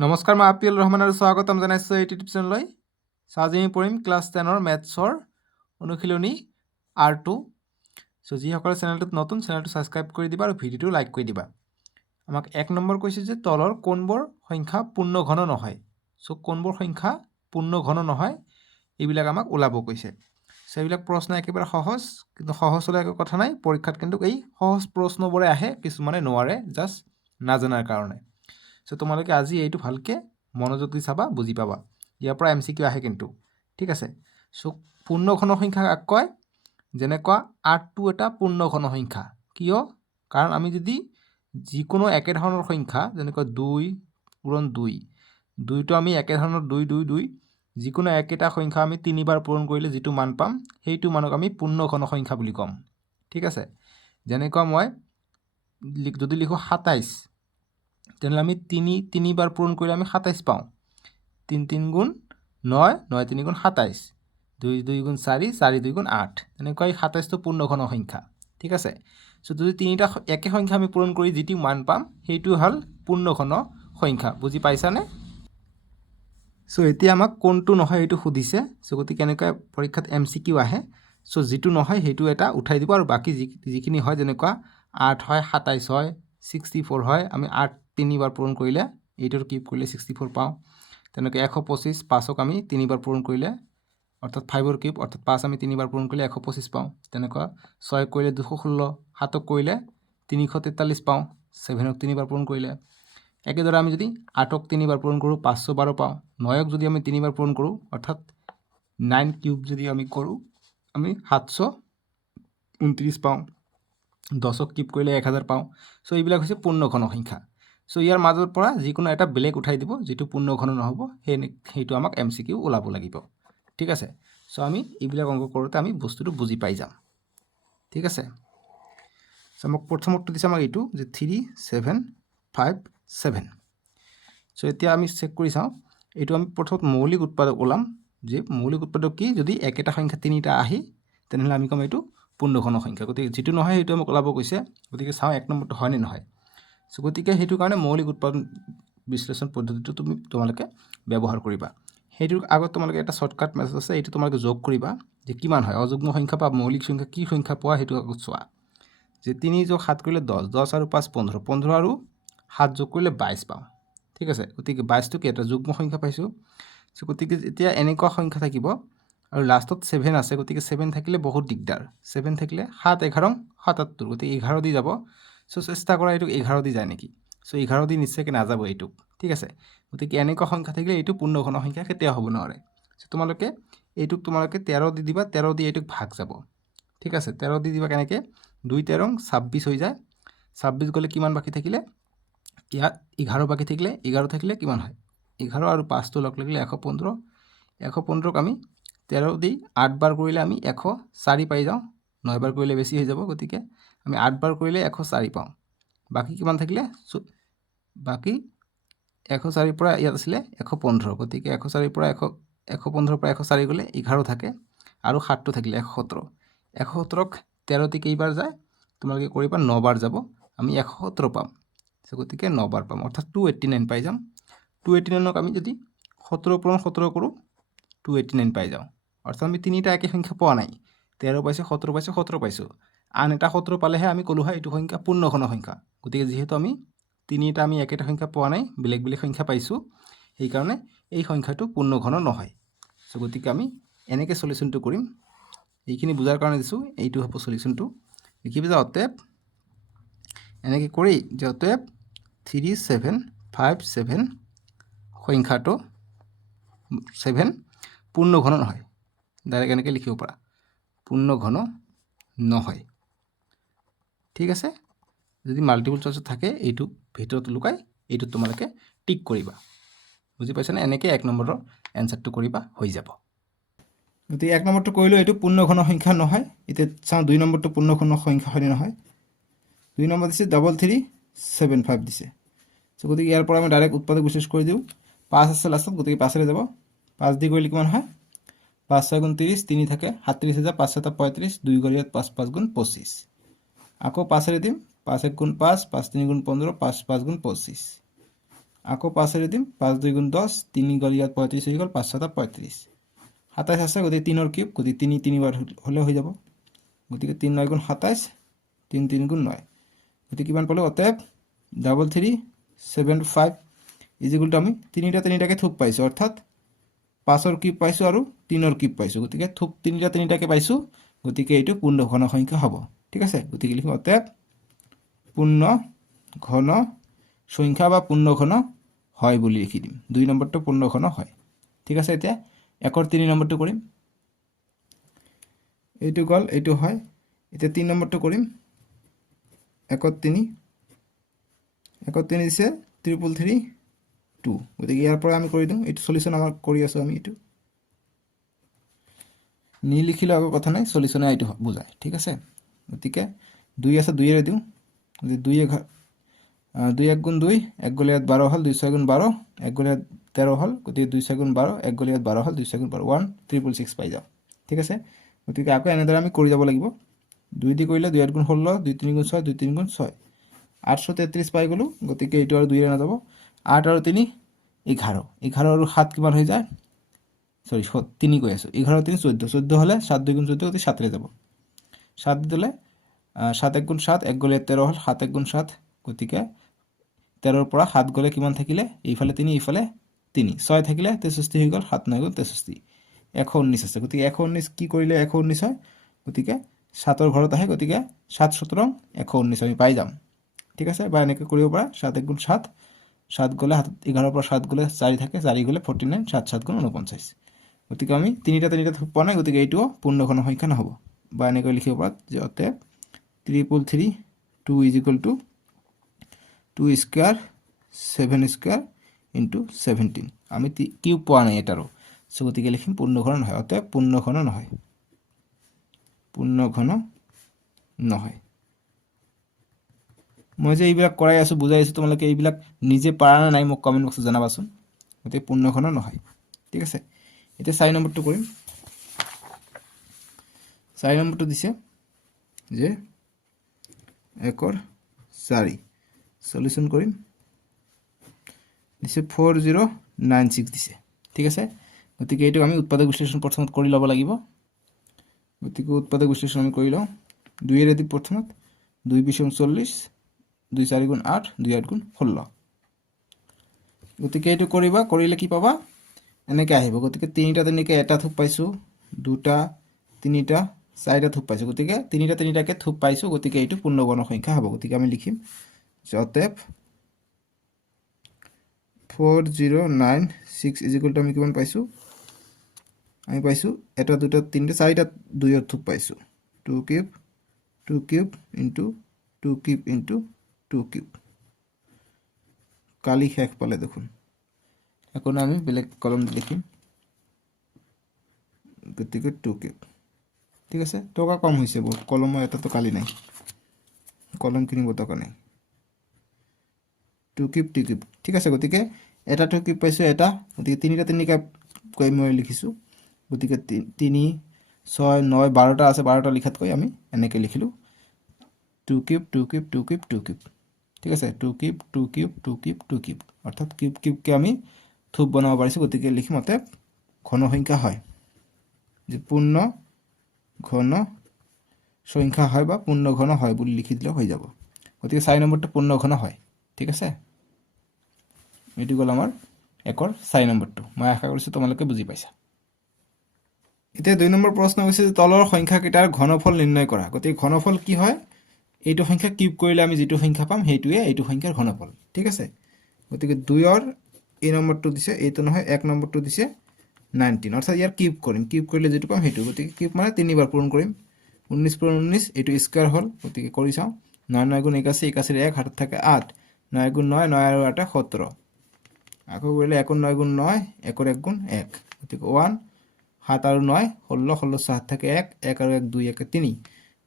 নমস্কাৰ, মই আপিল ৰহমান আৰু স্বাগতম জনাইছোঁ এই ইউটিউব চেনেললৈ। আজি আমি পঢ়িম ক্লাছ 10ৰ মেথছৰ অনুশীলনী R2। যিসকলে চেনেলটোত নতুন, চেনেলটো ছাবস্ক্ৰাইব কৰি দিবা আৰু ভিডিঅ'টো লাইক কৰি দিবা। আমাক 1 নম্বৰ কৈছে যে তলৰ কোনবোৰ সংখ্যা পূৰ্ণ ঘন নহয়। কোনবোৰ সংখ্যা পূৰ্ণ ঘন নহয় এইবিলাক আমাক ওলাব কৈছে। এইবিলাক প্ৰশ্ন একেবাৰে সহজ, কিন্তু সহজ হ'লে একো কথা নাই। পৰীক্ষাত কিন্তু এই সহজ প্ৰশ্নবোৰে আহে, কিছুমানে নোৱাৰে জাষ্ট নাজানাৰ কাৰণে। তোমালোকে আজি এইটো ভালকৈ মনোযোগ দি চাবা, বুজি পাবা। ইয়াৰ পৰা MCQ আহে কিন্তু, ঠিক আছে। পূৰ্ণ ঘন সংখ্যা কাক কয়? যেনেকুৱা 8টো এটা পূৰ্ণ ঘন সংখ্যা। কিয়? কাৰণ আমি যদি যিকোনো একেধৰণৰ সংখ্যা, যেনেকৈ 2 পূৰণ 2, 2টো আমি একেধৰণৰ 2 2 2, যিকোনো একেটা সংখ্যা আমি 3বাৰ পূৰণ কৰিলে যিটো মান পাম, সেইটো মানক আমি পূৰ্ণ ঘন সংখ্যা বুলি ক'ম, ঠিক আছে। যেনেকুৱা মই যদি লিখোঁ 27, তেনেহ'লে আমি 3বাৰ পূৰণ কৰিলে আমি 27 পাওঁ। 3 3 গুণ 9, 9 3 গুণ 27, 2 2 গুণ 4, 4 2 গুণ 8। তেনেকুৱা এই 27টো পূৰ্ণ ঘন সংখ্যা, ঠিক আছে। যদি তিনিটা একে সংখ্যা আমি পূৰণ কৰি যিটো মান পাম, সেইটো হ'ল পূৰ্ণ ঘন সংখ্যা। বুজি পাইছানে? এতিয়া আমাক কোনটো নহয় এইটো সুধিছে। গতিকে এনেকৈ পৰীক্ষাত MCQ আহে। যিটো নহয় সেইটো এটা উঠাই দিব, আৰু বাকী যিখিনি হয়, যেনেকুৱা 8 হয়, 27 হয়, 64 হয়, আমি 8 3বাৰ পূৰণ কৰিলে, এইটোৰ কিউব কৰিলে 64 পাওঁ। তেনেকৈ 125, 5ক আমি 3বাৰ পূৰণ কৰিলে, অৰ্থাৎ 5ৰ কিউব, অৰ্থাৎ 5 আমি 3বাৰ পূৰণ কৰিলে 125 পাওঁ। তেনেকুৱা 6 কৰিলে 216, 7ক কৰিলে 343 পাওঁ, 7ক 3বাৰ পূৰণ কৰিলে। একেদৰে আমি যদি 8ক 3বাৰ পূৰণ কৰোঁ, 512 পাওঁ। 9ক যদি আমি 3বাৰ পূৰণ কৰোঁ, অৰ্থাৎ 9 কিউব যদি আমি কৰোঁ, আমি 729 পাওঁ। 10ক কিউব কৰিলে 1000 পাওঁ। এইবিলাক হৈছে পূৰ্ণ ঘন সংখ্যা। ইয়াৰ মাজৰ পৰা যিকোনো এটা বেলেগ উঠাই দিব, যিটো পূৰ্ণ ঘন নহ'ব, সেইটো আমাক MCQ ওলাব লাগিব, ঠিক আছে। আমি এইবিলাক অংক কৰোঁতে আমি বস্তুটো বুজি পাই যাম, ঠিক আছে। আমাক প্ৰথমটো দিছে আমাক এইটো যে 3 7 5 7। এতিয়া আমি চেক কৰি চাওঁ। এইটো আমি প্ৰথমত মৌলিক উৎপাদক ওলাম, যে মৌলিক উৎপাদক কি? যদি একেটা সংখ্যা 3টা আহি, তেনেহ'লে আমি ক'ম এইটো পূৰ্ণ ঘন সংখ্যা। গতিকে যিটো নহয় সেইটো আমাক ওলাব কৈছে। গতিকে চাওঁ 1 নম্বৰটো হয়নে নহয়। গতিকে সেইটো কাৰণে মৌলিক উৎপাদন বিশ্লেষণ পদ্ধতিটো তোমালোকে ব্যৱহাৰ কৰিবা। সেইটোৰ আগত তোমালোকে এটা শ্বৰ্টকাট মেথড আছে, এইটো তোমালোকে যোগ কৰিবা যে কিমান হয়। অযুগ্ম সংখ্যা বা মৌলিক সংখ্যা কি সংখ্যা পোৱা, সেইটো আগত চোৱা। যে 3 যোগ 7 কৰিলে 10, 10 আৰু 5 15, 15 আৰু 7 যোগ কৰিলে 22 পাওঁ, ঠিক আছে। গতিকে 22টো কি এটা যুগ্ম সংখ্যা পাইছোঁ। গতিকে এতিয়া এনেকুৱা সংখ্যা থাকিব আৰু লাষ্টত 7 আছে, গতিকে 7 থাকিলে বহুত দিগদাৰ। 7 থাকিলে 7 11 77, গতিকে 11 দি যাব। চেষ্টা কৰা এইটোক 11 দি যায় নেকি। 11 দি নিশ্চয়কৈ নাযাব এইটোক, ঠিক আছে। গতিকে এনেকুৱা সংখ্যা থাকিলে এইটো পূৰ্ণ ঘন সংখ্যা কেতিয়াও হ'ব নোৱাৰে। তোমালোকে এইটোক 13 দি দিবা, 13 দি এইটোক ভাগ যাব, ঠিক আছে। 13 দি দিবা কেনেকৈ? 2 13 26 হৈ যায়। 26 গ'লে কিমান বাকী থাকিলে? ইয়াত 11 বাকী থাকিলে, 11 থাকিলে কিমান হয়? 11 আৰু 5টো লগ লাগিলে 115। 115ক আমি 13 দি 8 বাৰ কৰিলে আমি 104 পাই যাওঁ। 9 বাৰ কৰিলে বেছি হৈ যাব, গতিকে আমি 8 বাৰ কৰিলে 104 পাওঁ। বাকী কিমান থাকিলে? বাকী 104ৰ পৰা ইয়াত আছিলে 115, গতিকে 104ৰ পৰা 115ৰ পৰা 104 গ'লে 11 থাকে, আৰু 7টো থাকিলে 117। 117ক 13 দি কেইবাৰ যায়? তোমালোকে কৰিবা 9 বাৰ যাব, আমি 117 পাম। গতিকে 9 বাৰ পাম, অৰ্থাৎ 289 পাই যাম। 289ক আমি যদি 17 পূৰণ 17 কৰোঁ, 289 পাই যাওঁ। অৰ্থাৎ আমি 3টা একে সংখ্যা পোৱা নাই। 13 পাইছোঁ, 17 পাইছোঁ, 17 পাইছোঁ। আন এটা 17 পালেহে আমি ক'লোঁ হয় এইটো সংখ্যা পূৰ্ণ ঘন সংখ্যা। গতিকে যিহেতু আমি 3টা আমি একেটা সংখ্যা পোৱা নাই, বেলেগ বেলেগ সংখ্যা পাইছোঁ, সেইকাৰণে এই সংখ্যাটো পূৰ্ণ ঘন নহয়। গতিকে আমি এনেকৈ চলিউশ্যনটো কৰিম। এইখিনি বুজাৰ কাৰণে দিছোঁ, এইটো হ'ব চলিউশ্যনটো। লিখিব যে অতএব, এনেকৈ কৰি যে অতএব 3 7 5 7 সংখ্যাটো 7 পূৰ্ণ ঘন নহয়। ডাইৰেক্ট এনেকৈ লিখিব পাৰা, পূৰ্ণ ঘন নহয়, ঠিক আছে। যদি মাল্টিপল চইচত থাকে, এইটো ভিতৰত লুকাই এইটো তোমালোকে টিক কৰিবা। বুজি পাইছানে? এনেকৈ 1 নম্বৰৰ এনচাৰটো কৰিবা, হৈ যাব। গতিকে 1 নম্বৰটো কৰিলোঁ, এইটো পূৰ্ণ ঘন সংখ্যা নহয়। এতিয়া চাওঁ 2 নম্বৰটো পূৰ্ণ ঘন সংখ্যা হয়নে নহয়। 2 নম্বৰ দিছে 3 3 7 5 দিছে। গতিকে ইয়াৰ পৰা আমি ডাইৰেক্ট উৎপাদক বিশেষ কৰি দিওঁ। 5 আছে লাষ্টত, গতিকে 5ৰে যাব। 5 দি কৰিলে কিমান হয়? 5 6 গুণ 30, 3 থাকে 37,000, 5 7 35, 2 গৰিয়াত 5 5 গুণ 25। আকৌ 5ৰে দিম, 5 1 গুণ 5, 5 3 গুণ 15, 5 5 গুণ 25। আকৌ 5 দিম 5 2 গুণ 10 3 গ'ল ইয়াত 35 হৈ গ'ল 5 7 35 27 আছে গতিকে 3 ৰ কিউব গতিকে 3 3বাৰ হ'লে হৈ যাব গতিকে 3 9 গুণ 27 3 3 গুণ 9 গতিকে কিমান পালো অতএব 3375 ইজিকুল টু আমি তিনিটাকে থুপ পাইছো অৰ্থাৎ 5 ৰ কিউব পাইছো আৰু 3 ৰ কিউব পাইছো গতিকে থুপ তিনিটাকে পাইছো গতিকে এইটো পূৰ্ণ ঘন সংখ্যা হ'ব ঠিক আছে গতিকে লিখিম অতএব পূৰ্ণ ঘন সংখ্যা বা পূৰ্ণ ঘন হয় বুলি লিখি দিম 2 নম্বৰটো পূৰ্ণ ঘন হয় ঠিক আছে এতিয়া 1 ৰ 3 নম্বৰটো কৰিম এইটো গল এইটো হয় এতিয়া 3 নম্বৰটো কৰিম 1 ৰ 3 দিছে 333 2 গতিকে ইয়াৰ পৰা আমি কৰি দিম এইটো সলিউশন আমাৰ কৰি আছো আমি এইটো নি লিখিলে আকৌ কথা নাই সলিউশনে এইটো বুজায় ঠিক আছে গতিকে 2 আছে 2 এৰে দিও গতিকে 2 1 গুণ 2 1 গ'লে ইয়াত 12 হল 2 6 গুণ 12 1 গ'লে ইয়াত 13 হল গতিকে 2 6 গুণ 12 1 গ'লে ইয়াত 12 হল 2 6 গুণ 12 1 666 পাই যাও ঠিক আছে গতিকে আকৌ এনেদৰে আমি কৰি যাব লাগিব 2 দি কৰিলে 2 8 গুণ 16 2 3 গুণ 6 2 3 গুণ 6 833 পাই গলো গতিকে এইটো আৰু 2 এৰে না যাব 8 আৰু 3 11 11 আৰু 7 কিমান হৈ যায় সরি 3 কৈ আছো 11 3 14 14 হলে 7 2 গুণ 14 গতি 7 রে যাব 7 দিলে 7 1 গুণ 7 1 গলে 13 হল 7 1 গুণ 7 গতিকে 13 ৰ পৰা 7 গলে কিমান থাকিলে এইফালে 3 এইফালে 3 6 থাকিলে 63 হৈ গল 7 9 গুণ 63 119 আছে গতিকে 119 কি কৰিলে 119 হয় গতিকে 7 ৰ ঘৰত আহে গতিকে 7 17 119 আমি পাই যাম ঠিক আছে বা এনেকৈ কৰিব পৰা 7 1 গুণ 7 7 গলে 11 ৰ পৰা 7 গলে 4 থাকে 4 গলে 49 7 7 গুণ 49 গতিকে আমি তিনিটা পোৱা নাই গতিকে এইটো পূৰ্ণ ঘন সংখ্যা নহব বা এনেকৈ লিখিব পাৰা যে অতএব 333 2 is equal to 2 square 7 square into 17 আমি কিউব পোৱা নাই এটাৰো সো গতিকে লিখিম পূৰ্ণ ঘন নহয় অতএব পূৰ্ণ ঘন নহয় মই যে এইবিলাক কৰাই আছো বুজাই আছো তোমালোকে এইবিলাক নিজে পাৰা না নাই মোক কমেন্ট বক্সত জনাবাচোন গতিকে পূৰ্ণ ঘন নহয় ঠিক আছে এটা 4 নম্বৰটো কৰিম 4 নম্বৰটো দিছে যে 1 ৰ 4 সলিউশন কৰিম দিছে 4096 দিছে ঠিক আছে গতিকে এইটো আমি উৎপাদক বিশ্লেষণ প্ৰথমত কৰি ল'ব লাগিব গতিকে উৎপাদক বিশ্লেষণ আমি কৰি লওঁ 2 এৰে দি প্ৰথমত 2 20 40 2 4 গুণ 8 2 8 গুণ 16 গতিকে এইটো কৰিবা কৰিলে কি পাবা এনেকৈ আহিব গতিকে তিনিটাকে এটা থুপ পাইছো দুটা তিনিটা চাৰিটা থুপ পাইছো গতিকে তিনিটাকে থুপ পাইছো গতিকে এইটো পূৰ্ণ ঘন সংখ্যা হ'ব গতিকে আমি লিখিম অতএব 4096 ইজ ইকুৱেল টু আমি কিমান পাইছো আমি পাইছো এটা দুটা তিনিটা চাৰিটা দুইৰ থুপ পাইছো 2 cube into 2 cube into 2 cube কালি শেষ পালে দেখুন এখন আমি বেলেগ কলম লিখিম গতিকে 2 কিউব ঠিক আছে টকা কম হৈছে বহুত কলমৰ এটা তো কালি নাই কলম কিনিব টকা নাই 2 কিউব ঠিক আছে গতিকে এটা 2 কিউব পাইছো এটা গতিকে তিনিটা কৈ মই লিখিছো গতিকে 3 6 9 12টা আছে 12টা লিখাত কৈ আমি এনেকৈ লিখিলো 2 কিউব ঠিক আছে 2 কিউব অৰ্থাৎ কিউবকে আমি থুপ বনাব পাৰিছো গতিকে লিখিম অতএব ঘন সংখ্যা হয় যে পূৰ্ণ ঘন সংখ্যা হয় বা পূৰ্ণ ঘন হয় বুলি লিখি দিলে হৈ যাব গতিকে 4 নম্বৰটো পূৰ্ণ ঘন হয় ঠিক আছে এটো গল আমাৰ 1 ৰ 4 নম্বৰটো মই আশা কৰিছো তোমালোকে বুজি পাইছা এতিয়া 2 নম্বৰ প্ৰশ্ন হৈছে যে তলৰ সংখ্যা কেইটাৰ ঘনফল নিৰ্ণয় কৰা গতিকে ঘনফল কি হয় এইটো সংখ্যা কিউব কৰিলে আমি যেটো সংখ্যা পাম হেইটোৱে এইটো সংখ্যাৰ ঘনফল ঠিক আছে গতিকে 2 ৰ এই নম্বৰটো দিছে এইটো নহয় 1 নম্বৰটো দিছে 19 অৰ্থাৎ ইয়াৰ কিউব কৰিম কিউব কৰিলে যেটো পাম হেইটো গতিকে কিউব মানে 3 বাৰ পূৰণ কৰিম 19 পূৰণ 19 এইটো স্কয়াৰ হল গতিকে কৰি চাও 9 গুণ 81 81 1 হাতত থাকে 8 9 গুণ 9 9 আৰু 8 17 আকৌ কৰিলে 1 9 গুণ 9 1 1 গুণ 1 গতিকে 1 7 আৰু 9 16 16 7 থাকে 1 1 আৰু 1 2 1 3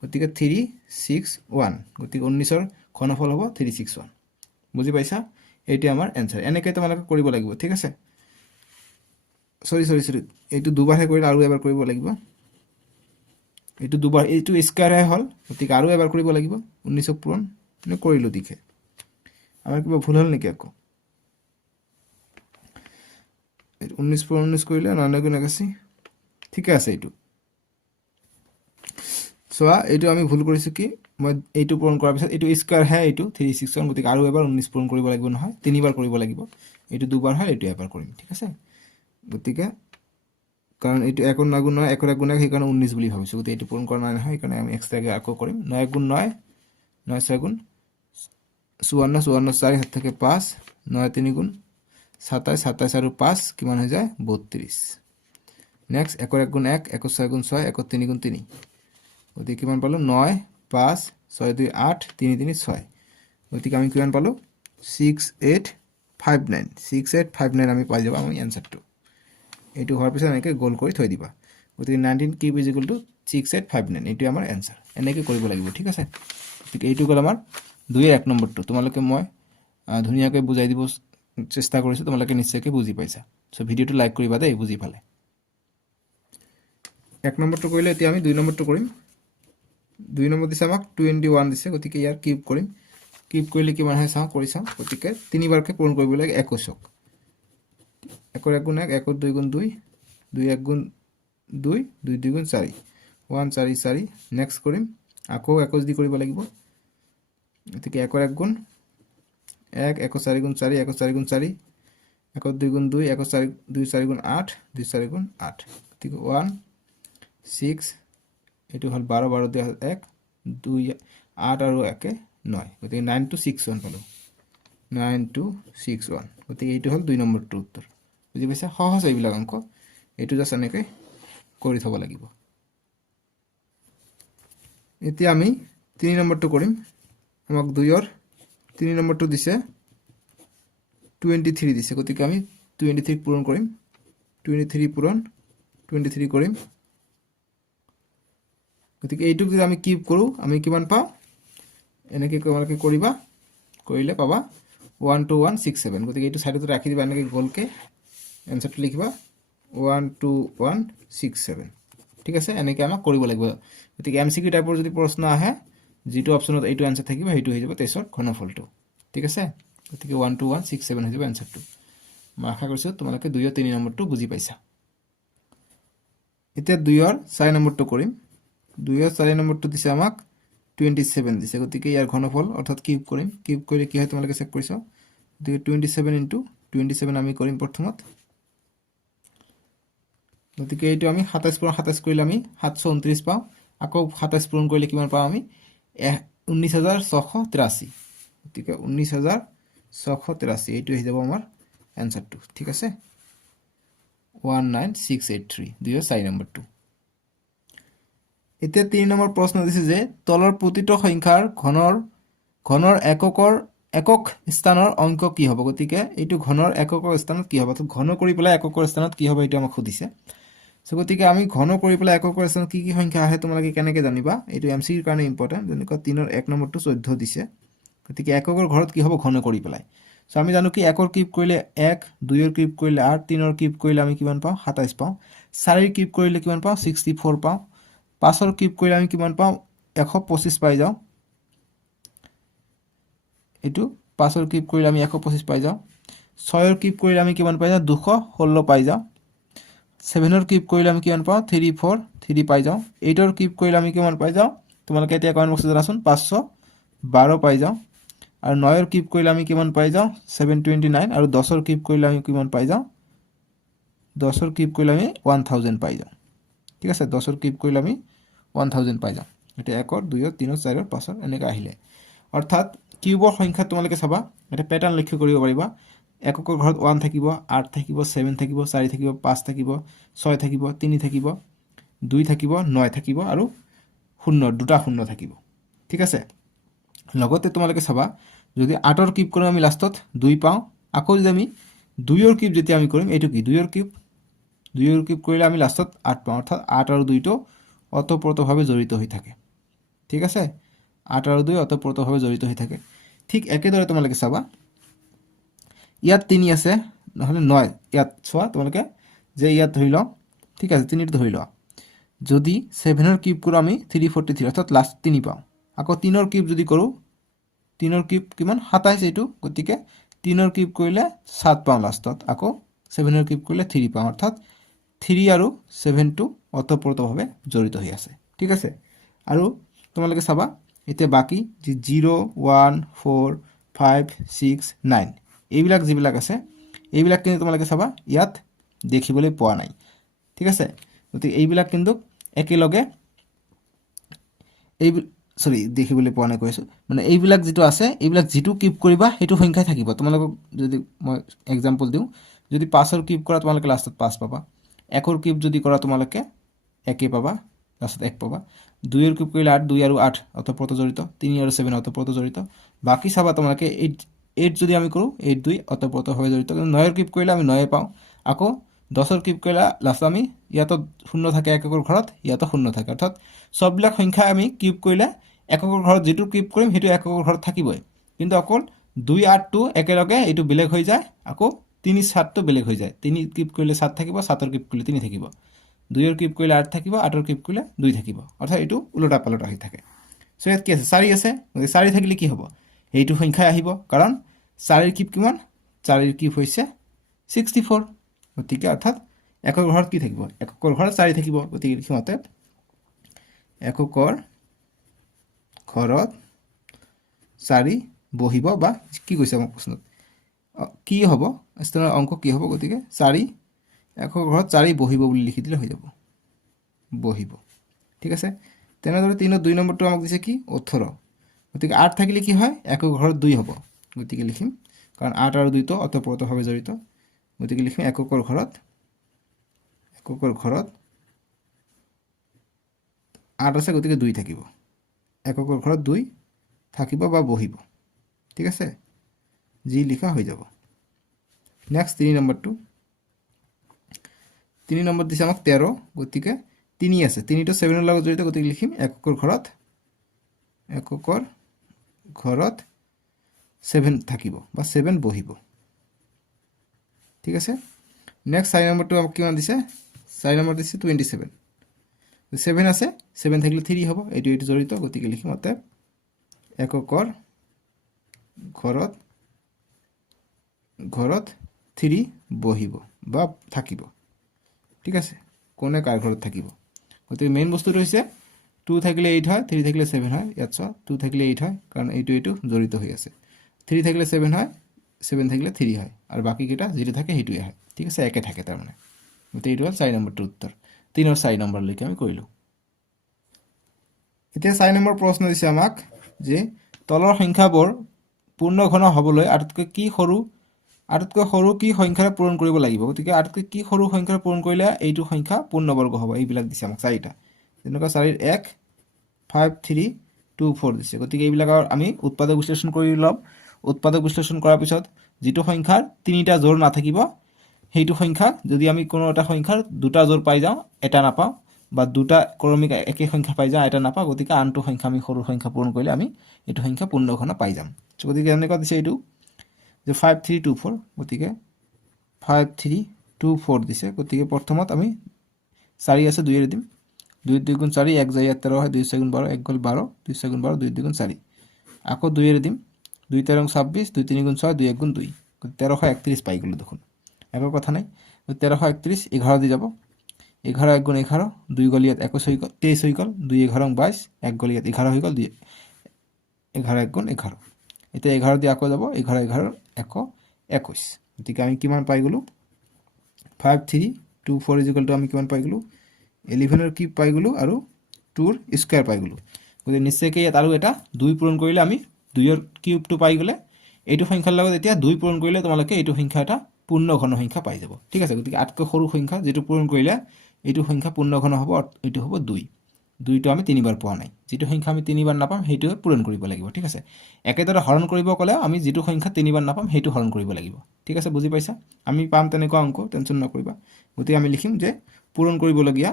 গতিকে 361 গতিকে 19 ৰ ঘনফল হ'ব 361 বুজি পাইছা এইটো আমাৰ এনসাৰ এনেকৈ তোমালোকে কৰিব লাগিব ঠিক আছে সৰি এইটো দুবাৰহে কৰিলে আৰু এবাৰ কৰিব লাগিব এইটো দুবাৰ এইটো স্কয়াৰ হল গতিকে আৰু এবাৰ কৰিব লাগিব 19 পূৰণ নে কৰিলো দিখে আমাৰ কিবা ভুল হল নেকি আকৌ 19 পূৰণ 19 কৰিলে 9 গুণ 81 ঠিকে আছে এইটো চোৱা এইটো আমি ভুল কৰিছো কি মই এইটো পূৰণ কৰাৰ পিছত এইটো স্কয়াৰ হে এইটো 361 গতিকে আৰু এবাৰ 19 পূৰণ কৰিব লাগিব নহয় তিনিবাৰ কৰিব লাগিব এইটো দুবাৰ হয় এইটো এবাৰ কৰিম ঠিক আছে গতিকে কাৰণ এইটো 1 9 গুণ 9 1 গুণ 1 সেইকাৰণে 19 বুলি ভাবিছো গতিকে এইটো পূৰণ কৰা নাই নহয় সেইকাৰণে আমি এক্সট্ৰাকে আকৌ কৰিম 9 গুণ 9 9 6 গুণ 54 54 4 হাত থেকে 5 9 3 গুণ 27 27 আৰু 5 কিমান হৈ যায় 32 নেক্সট 1 গুণ 1 1 6 গুণ 6 1 3 গুণ 3 গতিকে কিমান পালো 9 5 6 2 8 3 3 6 গতিকে আমি কিমান পালো 6859 6859 আমি পাই যাব আমি এনসারটো এইটো হোৱাৰ পিছত এনেকৈ গোল কৰি থৈ দিবা গতিকে 19 কিউব ইজ ইকুৱেল টু 6859 এইটো আমাৰ এনসাৰ এনেকৈ কৰিব লাগিব ঠিক আছে গতিকে এইটো গ'ল আমাৰ 2 1 নম্বৰটো তোমালোকে মই ধুনীয়াকৈ বুজাই দিব চেষ্টা কৰিছো তোমালোকে নিশ্চয়কৈ বুজি পাইছা সো ভিডিওটো লাইক কৰিবা দেই বুজি পালে 1 নম্বৰটো কৰিলে এতিয়া আমি 2 নম্বৰটো কৰিম 2 নম্বৰ দিছে আমাক 21 দিছে গতিকে ইয়াৰ কিউব কৰিম কিউব কৰিলে কিমান হয় চাও কৰি চাও গতিকে তিনিবাৰকে পূৰণ কৰিব লাগে 21ক 1 1 গুণ 1 1 2 গুণ 2 2 1 গুণ 2 2 2 গুণ 4 1 4 4 নেক্সট কৰিম আকৌ 21 দি কৰিব লাগিব গতিকে 1 1 গুণ 1 1 4 গুণ 4 1 4 গুণ 4 1 2 গুণ 2 1 4 2 4 গুণ 8 2 4 গুণ 8 গতিকে 1 6 এটো হল 12 12 দিয়ে 1 2 8 আৰু 1 9 গতিকে 9 to 6 1 পালো 9 to 6 1 গতিকে এইটো হল 2 নম্বৰটো উত্তৰ বুজি পাইছা সহজ এইবিলাক অংক এইটো জাস্ট এনেকৈ কৰি থব লাগিব এতিয়া আমি 3 নম্বৰটো কৰিম আমাক 2 ৰ 3 নম্বৰটো দিছে 23 দিছে গতিকে আমি 23 পূৰণ কৰিম 23 পূৰণ 23 কৰিম গতিকে এইটো যদি আমি কিউব কৰো আমি কিমান পাও এনেকৈ তোমালোকে কৰিবা কৰিলে পাবা 12167 গতিকে এইটো সাইডতে ৰাখি দিবা এনেকৈ গোলকে এনসাৰটো লিখিবা 12167 ঠিক আছে এনেকৈ আমাক কৰিব লাগিব গতিকে এমসিকিউ টাইপৰ যদি প্ৰশ্ন আহে যেটো অপচনত এইটো আনসাৰ থাকিব হেতু হৈ যাব 23ৰ ঘনফলটো ঠিক আছে গতিকে 12167 হৈ যাব আনসাৰটো মই আশা কৰিছো তোমালোকে 2 আৰু 3 নম্বৰটো বুজি পাইছা এতিয়া 2 আৰু 4 নম্বৰটো কৰিম 2 আৰু 4 নম্বৰটো দিছে আমাক 27 দিছে গতিকে ইয়াৰ ঘনফল অৰ্থাৎ কিউব কৰিম কিউব কৰিলে কি হয় তোমালোকে চেক কৰিছো গতিকে 27 ইনটু 27 আমি কৰিম প্ৰথমত গতিকে এইটো আমি 27 পূৰণ 27 কৰিলে আমি 729 পাও আকৌ 27 পূৰণ কৰিলে কিমান পাও আমি 19683 গতিকে 19683 এইটো হৈ যাব আমাৰ এনসাৰটো ঠিক আছে 19683 দুই 4 নম্বৰটো এতিয়া 3 নম্বৰ প্ৰশ্ন দিছে যে তলৰ প্ৰতিটো সংখ্যাৰ ঘনৰ একক স্থানৰ অংক কি হ'ব গতিকে এইটো ঘনৰ এককৰ স্থানত কি হ'ব তো ঘন কৰি পেলাই এককৰ স্থানত কি হ'ব এটা আমাক খুদিছে সো গতিকে আমি ঘন কৰি পেলাই এককৰ স্থানত কি সংখ্যা আহে তোমালোকে কেনেকৈ জানিবা এইটো এমসিৰ কাৰণে ইম্পৰ্টেন্ট যেনেকৈ 3 ৰ 1 নম্বৰটো 14 দিছে গতিকে এককৰ ঘৰত কি হ'ব ঘন কৰি পেলাই সো আমি জানো কি একৰ কিউব কৰিলে 1 2 ৰ কিউব কৰিলে 8 3 ৰ কিউব কৰিলে আমি কিমান পাও 27 পাও 4 ৰ কিউব কৰিলে কিমান পাও 64 পাও 5 ৰ কিউব কৰিলে আমি কিমান পাও 125 পাই যাও এটো 5 ৰ কিউব কৰিলে আমি 125 পাই যাও 6 ৰ কিউব কৰিলে আমি কিমান পাই যাও 216 পাই যাও 7 ৰ কিউব কৰিলে আমি কিমান পাও 343 পাই যাও 8 ৰ কিউব কৰিলে আমি কিমান পাই যাও তোমালোকে এতিয়া কমেন্ট বক্সত জনাচোন 512 পাই যাও আৰু 9 ৰ কিউব কৰিলে আমি কিমান পাই যাও 729 আৰু 10 ৰ কিউব কৰিলে আমি কিমান পাই যাও 10 ৰ কিউব কৰিলে আমি 1000 পাই যাও ঠিক আছে 10 ৰ কিউব কৰিলে আমি 1000 পাই যাও এটা 1 ৰ 2 ৰ 3 ৰ 4 ৰ 5 ৰ এনেকৈ আহিলে অৰ্থাৎ কিউবৰ সংখ্যা তোমালোকে চাবা এটা প্যাটাৰ্ন লক্ষ্য কৰিব পাৰিবা এককৰ ঘৰত 1 থাকিব 8 থাকিব 7 থাকিব 4 থাকিব 5 থাকিব 6 থাকিব 3 থাকিব 2 থাকিব 9 থাকিব আৰু 0 দুটা 0 থাকিব ঠিক আছে লগতে তোমালোকে চাবা যদি 8 ৰ কিউব কৰোঁ আমি লাষ্টত 2 পাও আকৌ যদি আমি 2 ৰ কিউব যেতিয়া আমি কৰিম এইটো কি 2 ৰ কিউব কৰিলে আমি লাষ্টত 8 পাও অৰ্থাৎ 8 আৰু 2 টো অতঃপ্ৰতভাৱে জড়িত হৈ থাকে ঠিক আছে 8 আৰু 2 অতঃপ্ৰতভাৱে জড়িত হৈ থাকে ঠিক একেদৰে তোমালোকে চাবা ইয়াত 3 আছে নহলে 9 ইয়াত চোৱা তোমালোকে যে ইয়াত ধৰি লও ঠিক আছে 3 ধৰি লও যদি 7 ৰ কিউব কৰো আমি 343 অৰ্থাৎ লাষ্ট 3 পাও আকৌ 3 ৰ কিউব যদি কৰো 3 ৰ কিউব কিমান 27 এইটো গতিকে 3 ৰ কিউব কৰিলে 7 পাও লাষ্টত আকৌ 7 কিউব কৰিলে 3 পাওঁ অৰ্থাৎ 3 আৰু 7টো অতঃপ্ৰোতভাৱে জড়িত হৈ আছে ঠিক আছে আৰু তোমালোকে চাবা এতিয়া বাকি যে 0 1 4 5 6 9 এইবিলাক যিবিলাক আছে এইবিলাক কিন্তু তোমালোকে চাবা ইয়াত দেখিবলৈ পোৱা নাই ঠিক আছে গতিকে এইবিলাক কিন্তু একেলগে এই সৰি দেখিবলৈ পোৱা নাই কৈছো মানে এইবিলাক যেটো আছে এইবিলাক যেটো কিউব কৰিবা হেতু সংখ্যাই থাকিব তোমালোকক যদি মই एग्जांपल দিও যদি 5 ৰ কিউব কৰা তোমালোকে লাষ্টত 5 পাবা 1 ৰ কিউব যদি কৰা তোমালোকে 1 পাবা লাষ্টত 1 পাবা 2 ৰ কিউব কৰিলে 8 2 আৰু 8 অতঃপ্ৰোত জড়িত 3 আৰু 7 অতঃপ্ৰোত জড়িত বাকি চাবা তোমালোকে 8 যদি আমি কৰো 8 2 অতঃপ্ৰোত হৈ জড়িত 9 ৰ কিউব কৰিলে আমি 9 পাও আকৌ 10 ৰ কিউব কৰিলে লাষ্ট আমি ইয়াতো শূন্য থাকে এককৰ ঘৰত ইয়াতো শূন্য থাকে অৰ্থাৎ সববিলাক সংখ্যা আমি কিউব কৰিলে এককৰ ঘৰত যেটো কিউব কৰিম হেতু এককৰ ঘৰত থাকিবই কিন্তু অকল 2 8 টো একেলগে এটো বেলেগ হৈ যায় আকৌ 3 7 টো বেলেগ হৈ যায় 3 কিউব কৰিলে 7 থাকিব 7 ৰ কিউব কৰিলে 3 থাকিব 2 ৰ কিউব কৰিলে 8 থাকিব 8 ৰ কিউব কৰিলে 2 থাকিব অৰ্থাৎ এটো উলটা পালটা হৈ থাকে সো ইয়াত কি আছে 4 আছে 4 থাকিলে কি হ'ব এইটো সংখ্যা আহিব কাৰণ 4 ৰ কিউব কিমান 4 ৰ কিউব হৈছে 64 গতিকে অৰ্থাৎ একক ঘৰত কি থাকিব এককৰ ঘৰত 4 থাকিব গতিকে লিখিমতে এককৰ ঘৰত 4 বহিব বা কি কৈছে আমাক প্ৰশ্নত কি হ'ব স্তৰৰ অংক কি হ'ব গতিকে 4 একক ঘৰত 4 বহিব বুলি লিখি দিলে হৈ যাব বহিব ঠিক আছে তেনেদৰে 3 2 নম্বৰটো আমাক দিছে কি 18 গতিকে 8 থাকিলে কি হয় একক ঘৰত 2 হ'ব গতিকে লিখিম কাৰণ 8 আৰু 2 টো অতঃপ্ৰোতভাৱে জড়িত গতিকে লিখিম এককৰ ঘৰত 8 আছে গতিকে 2 থাকিব এককৰ ঘৰত 2 থাকিব বা বহিব ঠিক আছে জি লিখা হৈ যাব নেক্সট 3 নম্বৰটো 3 নম্বৰ দিছে আমাক 13 গতিকে 3 আছে 3 টো 7 ৰ লগত জড়িত গতিকে লিখিম এককৰ ঘৰত 7 থাকিব বা 7 বহিব ঠিক আছে নেক্সট 4 নম্বৰটো আমাক কিমান দিছে 4 নম্বৰ দিছে 27 7 আছে 7 থাকিলে 3 হ'ব এটো জড়িত গতিকে লিখিম অতে এককৰ ঘৰত 3 বহিব বা থাকিব ঠিক আছে কোনে কাৰ ঘৰত থাকিব গতিকে মেইন বস্তুটো হৈছে 2 থাকিলে 8 হয় 3 থাকিলে 7 হয় ইয়াত 2 থাকিলে 8 হয় কাৰণ এইটো জড়িত হৈ আছে 3 থাকিলে 7 হয় 7 থাকিলে 3 হয় আৰু বাকি কিটা যেটো থাকে হেতুই হয় ঠিক আছে একে থাকে তাৰ মানে গতিকে এইটো 4 নম্বৰটোৰ উত্তৰ 3 আৰু 4 নম্বৰ লৈকে আমি কৰিলো এতিয়া 4 নম্বৰ প্ৰশ্ন দিছে আমাক যে তলৰ সংখ্যাবোৰ পূৰ্ণ ঘন হ'বলৈ আটাইতকৈ সৰু কি সংখ্যাৰে পূৰণ কৰিব লাগিব গতিকে আটাইতকৈ কি সৰু সংখ্যাৰে পূৰণ কৰিলে এইটো সংখ্যা পূৰ্ণবৰ্গ হ'ব এইবিলাক দিছে আমাক 4টা যেনেকৈ 4 ৰ 1 5 3 2 4 দিছে গতিকে এইবিলাকৰ আমি উৎপাদক বিশ্লেষণ কৰি লম উৎপাদক বিশ্লেষণ কৰাৰ পিছত যেটো সংখ্যাৰ তিনিটা জোড় নাথাকিব হেতু সংখ্যা যদি আমি কোনো এটা সংখ্যাৰ দুটা জোড় পাই যাও এটা নাপাও বা দুটা ক্ৰমিক একে সংখ্যা পাই যাও এটা নাপাও গতিকে আনটো সংখ্যা আমি সৰু সংখ্যা পূৰণ কৰিলে আমি এটো সংখ্যা পূৰ্ণ ঘন পাই যাম গতিকে এনেকৈ দিছে এইটো যে 5 3 2 4 গতিকে 5 3 2 4 দিছে গতিকে প্ৰথমত আমি 4 আছে 2 এৰ দিম 2 2 গুণ 4 1 যায় 13 হয় 2 গুণ 12 1 গল 12 2 গুণ 12 2 গুণ 4 আকৌ 2 এর দিম 2 13 26 2 3 গুণ 6 2 1 গুণ 2 1331 পাই গলো দেখুন একো কথা নাই 1331 11 দি যাব 11 1 গুণ 11 2 গল ইয়াত 21 হৈ গল 23 হৈ গল 2 11 22 1 গল ইয়াত 11 হৈ গল 2 11 1 গুণ 11 এটা 11 দি আকৌ যাব 11 11 21 গতিকে আমি কিমান পাই গলো 5 3 2 4 আমি কিমান পাই গলো 11 ৰ কিউব পাই গলো আৰু 2 ৰ স্কয়াৰ পাই গলো গতিকে নিশ্চয়কৈ ইয়াত আৰু এটা 2 পূৰণ কৰিলে আমি 2 ৰ কিউবটো পাই গলে এইটো সংখ্যাৰ লগত এতিয়া 2 পূৰণ কৰিলে তোমালোকে এইটো সংখ্যা এটা পূৰ্ণ ঘন সংখ্যা পাই যাব ঠিক আছে গতিকে আটকৈ সৰু সংখ্যা যেটো পূৰণ কৰিলে এইটো সংখ্যা পূৰ্ণ ঘন হ'ব এইটো হ'ব 2 2টো আমি তিনিবাৰ পোৱা নাই যেটো সংখ্যা আমি তিনিবাৰ নাপাম হেতু পূৰণ কৰিব লাগিব ঠিক আছে একেদৰে হৰণ কৰিব কলে আমি যেটো সংখ্যা তিনিবাৰ নাপাম হেতু হৰণ কৰিব লাগিব ঠিক আছে বুজি পাইছা আমি পাম তেনেকুৱা অংক টেনচন নকৰিবা গতিকে আমি লিখিম যে পূৰণ কৰিব লগিয়া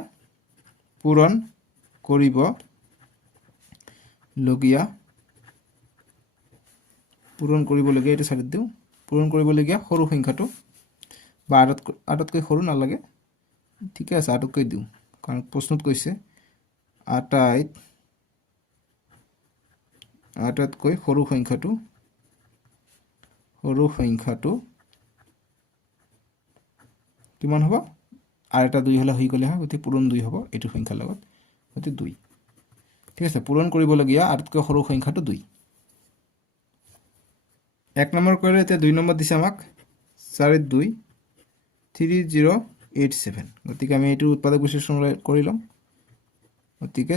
এটা সাইড দিও পূৰণ কৰিব লগিয়া সৰু সংখ্যাটো বা আটাতকৈ সৰু নালাগে ঠিক আছে আটাতকৈ দিও কাৰণ প্ৰশ্নত কৈছে আটাতকৈ সৰু সংখ্যাটো কিমান হ'ব আৰু এটা 2 হ'লে হৈ গ'লে হয় গতিকে পূৰণ 2 হ'ব এইটো সংখ্যাৰ লগত গতিকে 2 ঠিক আছে পূৰণ কৰিবলগীয়া আটাইতকৈ সৰু সংখ্যাটো 2 এক নম্বৰ কৰিলে এতিয়া 2 নম্বৰ দিছে আমাক 4 2 3087 গতিকে আমি এইটো উৎপাদক বিশ্লেষণ কৰি ল'ম গতিকে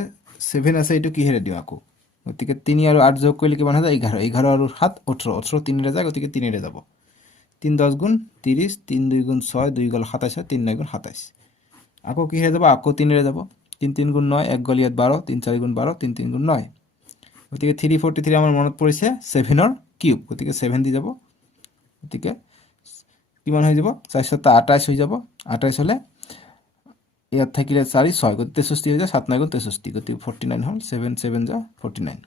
7 আছে এইটো কিহেৰে দিওঁ আকৌ গতিকে 3 আৰু 8 যোগ কৰিলে কিমান হৈ যায় 11 11 আৰু 7 18 18 3 ৰে যায় গতিকে 3 ৰে যাব 3 10 গুণ 30 3 2 গুণ 6 2 গ'ল 27 3 9 গুণ 27 আকৌ কিহেৰে যাব আকৌ 3 ৰে যাব 3 3 গুণ 9 1 গ'ল ইয়াত 12 3 4 গুণ 12 3 3 গুণ 9 গতিকে 343 আমাৰ মনত পৰিছে 7 ৰ কিউব গতিকে 7 দি যাব গতিকে কিমান হৈ যাব 4 7 28 হৈ যাব 28 হলে ইয়াত থাকিলে 4 6 গতিকে 63 হৈ যায় 7 9 গুণ 63 গতিকে 49 হ'ল 7 7 যা 49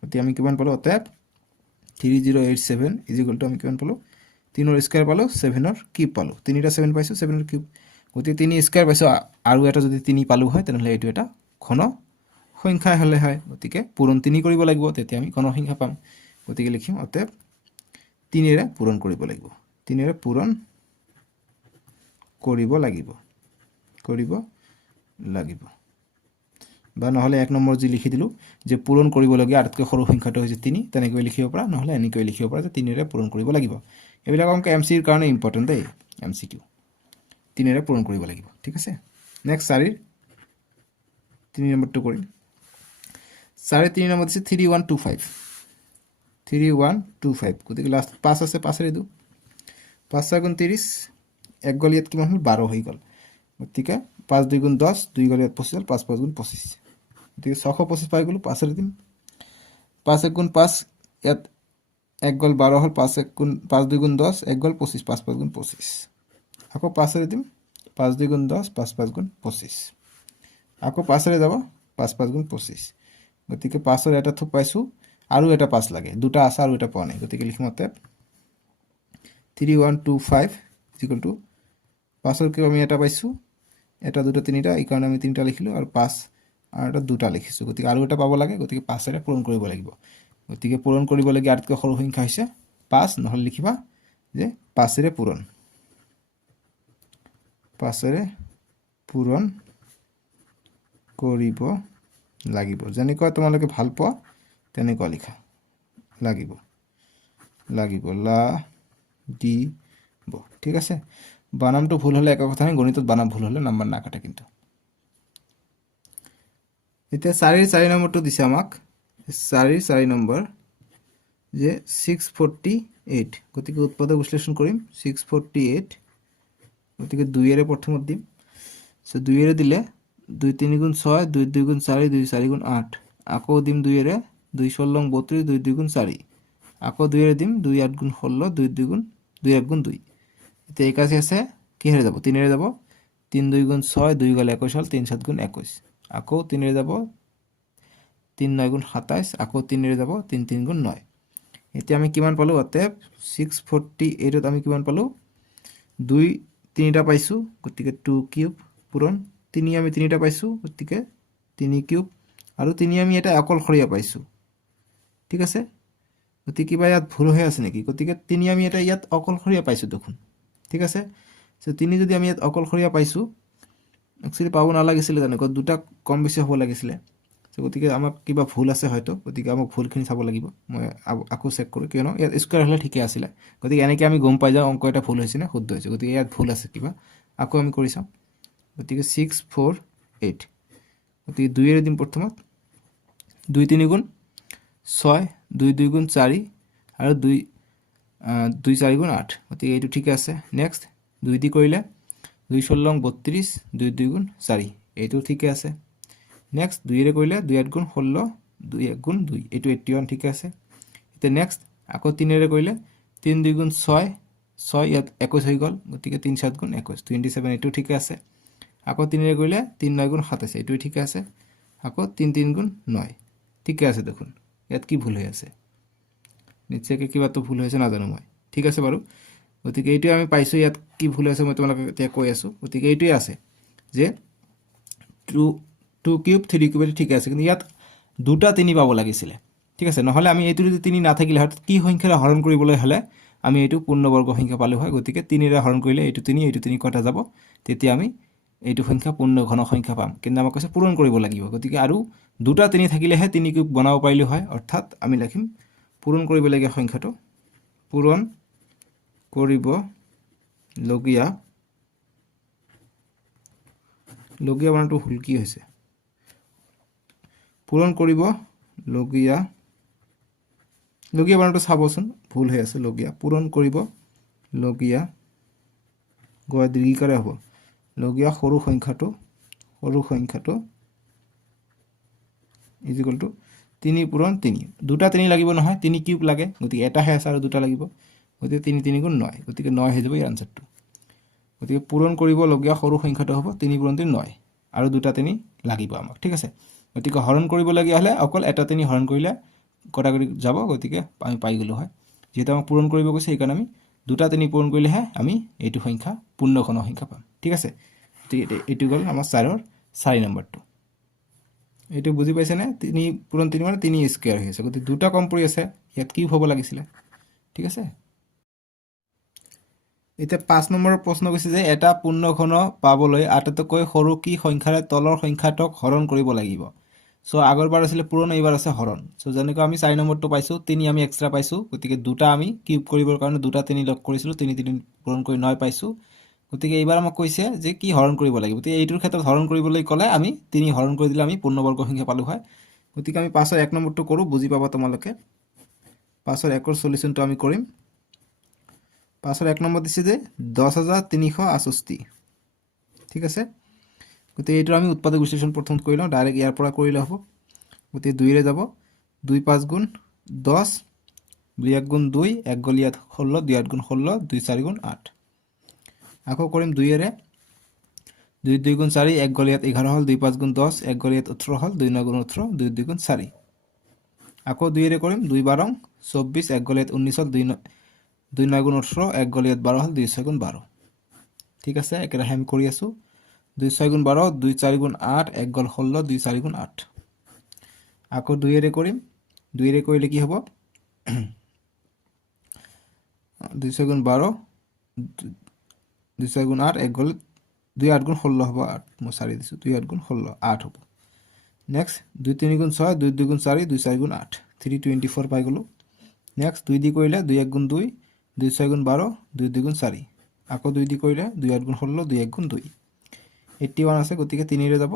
গতিকে আমি কিমান পালো অতএব 3087 ইজ ইকুয়াল টু আমি কিমান পালো 3 ৰ স্কয়াৰ পালো 7 ৰ কিউব পালো 3টা 7 পাইছো 7 ৰ কিউব গতিকে 3 স্কয়াৰ পাইছো আৰু এটা যদি 3 পালো হয় তেনেহলে এইটো এটা ঘন সংখ্যা হলে হয় গতিকে পূৰণ 3 কৰিব লাগিব তেতিয়া আমি ঘন সংখ্যা পাম গতিকে লিখিম অতএব 3 ৰে পূৰণ কৰিব লাগিব 3 ৰে পূৰণ কৰিব লাগিব বা নহলে এক নম্বৰ যি লিখি দিলো যে পূৰণ কৰিবলগীয়া আটাইতকৈ সৰু সংখ্যাটো হৈছে 3 তেনেকৈ লিখিব পৰা নহলে এনেকৈ লিখিব পৰা যে 3 ৰে পূৰণ কৰিব লাগিব এবিলাক অংক এমসি ৰ কাৰণে ইম্পৰ্টেন্ট দেই এমসিকিউ 3 ৰে পূৰণ কৰিব লাগিব ঠিক আছে নেক্সট 4 3 নম্বৰটো কৰিম 3 নম্বৰ দিছে 3125 গতিকে লাষ্ট 5 আছে 5 ৰে দিও 5 গুণ 30 এক গ'ল ইয়াত কিমান হ'ল 12 হৈ গ'ল গতিকে 5 2 গুণ 10 2 গ'ল ইয়াত 25 5 5 গুণ 25 গতিকে 625 পাই গ'লো 5 ৰে দিম 5 1 গুণ 5 ইয়াত এক গ'ল 12 হ'ল 5 1 গুণ 5 2 গুণ 10 এক গ'ল 25 5 5 গুণ 25 আকৌ 5 ৰে দিম 5 2 গুণ 10 5 5 গুণ 25 আকৌ 5 ৰে যাব 5 5 গুণ 25 গতিকে 5 ৰ এটা থুপ পাইছো আৰু এটা 5 লাগে দুটা আছে আৰু এটা পোৱা নাই গতিকে লিখিম অতএব 3125 ইকুয়াল টু 5 ৰ কি আমি এটা পাইছো এটা দুটা তিনিটা এই কাৰণে আমি তিনিটা লিখিলো আৰু 5 আৰু এটা দুটা লিখিছো গতিকে আৰু এটা পাব লাগে গতিকে 5 ৰে পূৰণ কৰিব লাগিব গতিকে পূৰণ কৰিব লাগে আটাইতকৈ সৰু সংখ্যা হৈছে 5 নহলে লিখিবা যে 5 ৰে পূৰণ কৰিব লাগিব যেনেকৈ তোমালোকে ভাল পোৱা তেনেকৈ লিখা লাগিব ঠিক আছে বানামটো ভুল হলে এক কথা নাই গণিতত বানাম ভুল হলে নাম্বার না কাটে কিন্তু এতিয়া 4 নম্বৰটো দিছে আমাক 4 নম্বৰ যে 648 গতিকে উৎপাদক বিশ্লেষণ কৰিম 648 গতিকে 2 এৰে প্ৰথমত দিম সো 2 এৰে দিলে 2 3 গুণ 6 2 2 গুণ 4 2 4 গুণ 8 আকৌ দিম 2 এৰে 2 16 32 2 2 গুণ 4 আকৌ 2 এৰে দিম 2 8 গুণ 16 2 2 গুণ 2 1 গুণ 2 এতিয়া 81 আছে কিহেৰে যাব 3 এৰে যাব 3 2 গুণ 6 2 গ'ল 21 হ'ল 3 7 গুণ 21 আকৌ 3 এৰে যাব 3 9 গুণ 27 আকৌ 3 এৰে যাব 3 3 গুণ 9 এতিয়া আমি কিমান পালো অতএব 648 ত আমি কিমান পালো 2 3টা পাইছো গতিকে 2 কিউব পূৰণ 3 আমি 3টা পাইছো গতিকে 3 কিউব আৰু 3 আমি এটা অকলশৰীয়া পাইছো ঠিক আছে গতিকে কিবা ইয়াত ভুল হৈ আছে নেকি গতিকে 3 আমি এটা ইয়াত অকলশৰীয়া পাইছো দেখোন ঠিক আছে সো 3 যদি আমি ইয়াত অকলশৰীয়া পাইছো একচুয়ালি পাব নালাগিছিল তেনেকৈ দুটা কম বেছি হ'ব লাগিছিল সো গতিকে আমাক কিবা ভুল আছে হয়তো গতিকে আমাক ভুলখিনি চাব লাগিব মই আকৌ চেক কৰো কিয়নো ইয়াত স্কয়াৰ হলে ঠিকই আছিল গতিকে এনেকৈ আমি গম পাই যাও অংক এটা ভুল হৈছে না শুদ্ধ হৈছে গতিকে ইয়াত ভুল আছে কিবা আকৌ আমি কৰি চাম গতিকে 648 গতিকে 2 এৰে দিম প্ৰথমত 2 3 গুণ 6 2 2 গুণ 4 আৰু 2 4 গুণ 8 গতিকে এইটো ঠিক আছে নেক্সট 2 দি কৰিলে 2 16 32 2 2 গুণ 4 এইটো ঠিক আছে নেক্সট 2 এৰে কৰিলে 2 8 গুণ 16 2 1 গুণ 2 এইটো 81 ঠিক আছে এতিয়া নেক্সট আকৌ 3 এৰে কৰিলে 3 2 গুণ 6 6 ইয়াত 21 হৈ গ'ল গতিকে 3 7 গুণ 21 27 এইটো ঠিক আছে আকৌ 3 এৰে কৰিলে 3 9 গুণ 27 এইটো ঠিক আছে আকৌ 3 3 গুণ 9 ঠিক আছে দেখুন ইয়াত কি ভুল হৈ আছে নিশ্চয়কৈ কিবা তো ভুল হৈছে না জানো মই ঠিক আছে বাৰু গতিকে এইটো আমি পাইছো ইয়াত কি ভুল আছে মই তোমালোকক এতিয়া কৈ আছো গতিকে এইটোই আছে যে 2 কিউব 3 কিউব ঠিক আছে কিন্তু ইয়াত দুটা 3 পাব লাগিছিল ঠিক আছে নহলে আমি এইটো যদি 3 না থাকিলে হয় কি সংখ্যাৰে হৰণ কৰিবলৈ হলে আমি এইটো পূৰ্ণবৰ্গ সংখ্যা পালোঁ হয় গতিকে 3ৰে হৰণ কৰিলে এইটো 3 কটা যাব তেতিয়া আমি এইটো সংখ্যা পূৰ্ণ ঘন সংখ্যা পাম কিন্তু আমাক কৈছে পূৰণ কৰিব লাগিব গতিকে আৰু দুটা 3 থাকিলেহে 3 কিউব বনাব পাৰিলো হয় অৰ্থাৎ আমি লিখিম পূৰণ কৰিব লগিয়া সংখ্যাটো পূৰণ কৰিব লগিয়া বানানটো ভুল কি হৈছে পূৰণ কৰিব লগিয়া বানানটো চাবচোন ভুল হৈ আছে লগিয়া পূৰণ কৰিব লগিয়া গয় দীৰ্ঘিকাৰে হ'ব লগিয়া সৰু সংখ্যাটো ইজ ইকুৱেল টু 3 পূৰণ 3 দুটা 3 লাগিব নহয় 3 কিউব লাগে গতিকে এটাহে আছে আৰু দুটা লাগিব গতিকে 3 3 গুণ 9 গতিকে 9 হৈ যাব এই আনসাৰটো গতিকে পূৰণ কৰিব লগিয়া সৰু সংখ্যাটো হ'ব 3 পূৰণ 3 9 আৰু দুটা 3 লাগিব আমাক ঠিক আছে গতিকে হৰণ কৰিব লগিয়া হলে অকল এটা 3 হৰণ কৰিলে কটাকটি যাব গতিকে আমি পাই গলো হয় যেটা আমাক পূৰণ কৰিব কৈছে এই কাৰণে আমি দুটা 3 পূৰণ কৰিলেহে আমি এইটো সংখ্যা পূৰ্ণ ঘন সংখ্যা পাম ঠিক আছে এইটো গল আমাৰ 4 নম্বৰটো এইটো বুজি পাইছে নে 3 পূৰণ 3 মানে 3 স্কয়াৰ হৈ আছে গতিকে দুটা কম পৰি আছে ইয়াত কিউব হ'ব লাগিছিল ঠিক আছে এতিয়া 5 নম্বৰৰ প্ৰশ্ন কৈছে যে এটা পূৰ্ণ ঘন পাবলৈ আটাইতকৈ সৰু কি সংখ্যাৰে তলৰ সংখ্যাটোক হৰণ কৰিব লাগিব সো আগৰবাৰ আছিল পূৰণ এইবাৰ আছে হৰণ সো যেনেকৈ আমি 4 নম্বৰটো পাইছো 3 আমি এক্সট্ৰা পাইছো গতিকে দুটা আমি কিউব কৰিবৰ কাৰণে দুটা 3 লগ কৰিছিলো 3 3 পূৰণ কৰি 9 পাইছো গতিকে এইবাৰ আমাক কৈছে যে কি হৰণ কৰিব লাগিব গতিকে এইটোৰ ক্ষেত্ৰত হৰণ কৰিবলৈ ক'লে আমি 3 হৰণ কৰি দিলে আমি পূৰ্ণবৰ্গ সংখ্যা পালো হয় গতিকে আমি 5ৰ 1 নম্বৰটো কৰো বুজি পাবা তোমালোকে 5ৰ 1ৰ সলিউশনটো আমি কৰিম 5ৰ 1 নম্বৰ দিছে যে 10368 ঠিক আছে গতিকে এইটো আমি উৎপাদক বিশ্লেষণ প্ৰথম কৰি লওঁ ডাইৰেক্ট ইয়াৰ পৰা কৰিলে হ'ব গতিকে 2 ৰে যাব 2 5 গুণ 10 2 1 গুণ 2 1 গল ইয়াত 16 2 8 গুণ 16 2 4 গুণ 8 আকৌ কৰিম 2 ৰে 2 2 গুণ 4 1 গল ইয়াত 11 হল 2 5 গুণ 10 1 গল ইয়াত 18 হল 2 9 গুণ 18 2 2 গুণ 4 আকৌ 2 ৰে কৰিম 2 12 24 1 গল ইয়াত 19 হল 2 9 গুণ 18 1 গল ইয়াত 12 হল 2 6 গুণ 12 ঠিক আছে একেৰা হেম কৰি আছো 2 6 গুণ 12 2 4 গুণ 8 1 গল 16 2 4 গুণ 8 আকৌ 2 ৰে কৰিম 2 ৰে কৰিলে কি হ'ব 2 6 গুণ 12 2 6 গুণ 8 1 গল 2 8 গুণ 16 হ'ব 8 মই 4 দিছো 2 8 গুণ 16 8 হ'ব নেক্সট 2 3 গুণ 6 2 2 গুণ 4 2 4 গুণ 8 324 পাই গলো নেক্সট 2 দি কৰিলে 2 1 গুণ 2 2 6 গুণ 12 2 2 গুণ 4 আকৌ 2 দি কৰিলে 2 8 গুণ 16 2 1 গুণ 2 81 আছে গতিকে 3 ৰে যাব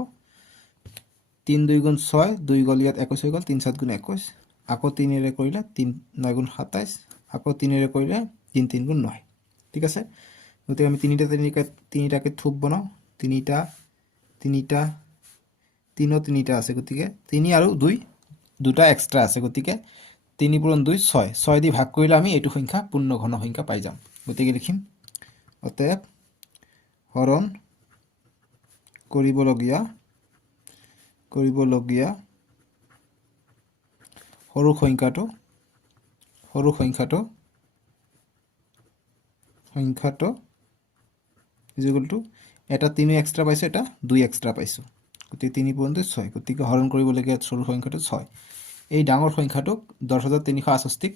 3 2 গুণ 6 2 গল ইয়াত 21 হৈ গল 3 7 গুণ 21 আকৌ 3 ৰে কৰিলে 3 9 গুণ 27 আকৌ 3 ৰে কৰিলে 3 3 গুণ 9 ঠিক আছে গতিকে আমি তিনিটাকে থুপ বনাও তিনিটা 3টা আছে গতিকে 3 আৰু 2 দুটা এক্সট্ৰা আছে গতিকে 3 পূৰণ 2 6 6 দি ভাগ কৰিলে আমি এইটো সংখ্যা পূৰ্ণ ঘন সংখ্যা পাই যাম গতিকে লিখিম অতএব হৰণ কৰিবলগীয়া সৰু সংখ্যাটো ইজ ইকুৱেল টু এটা 3 এক্সট্ৰা পাইছো এটা 2 এক্সট্ৰা পাইছো গতিকে 3 পূৰণ 2 6 গতিকে হৰণ কৰিবলগীয়া সৰু সংখ্যাটো 6 এই ডাঙৰ সংখ্যাটোক 10368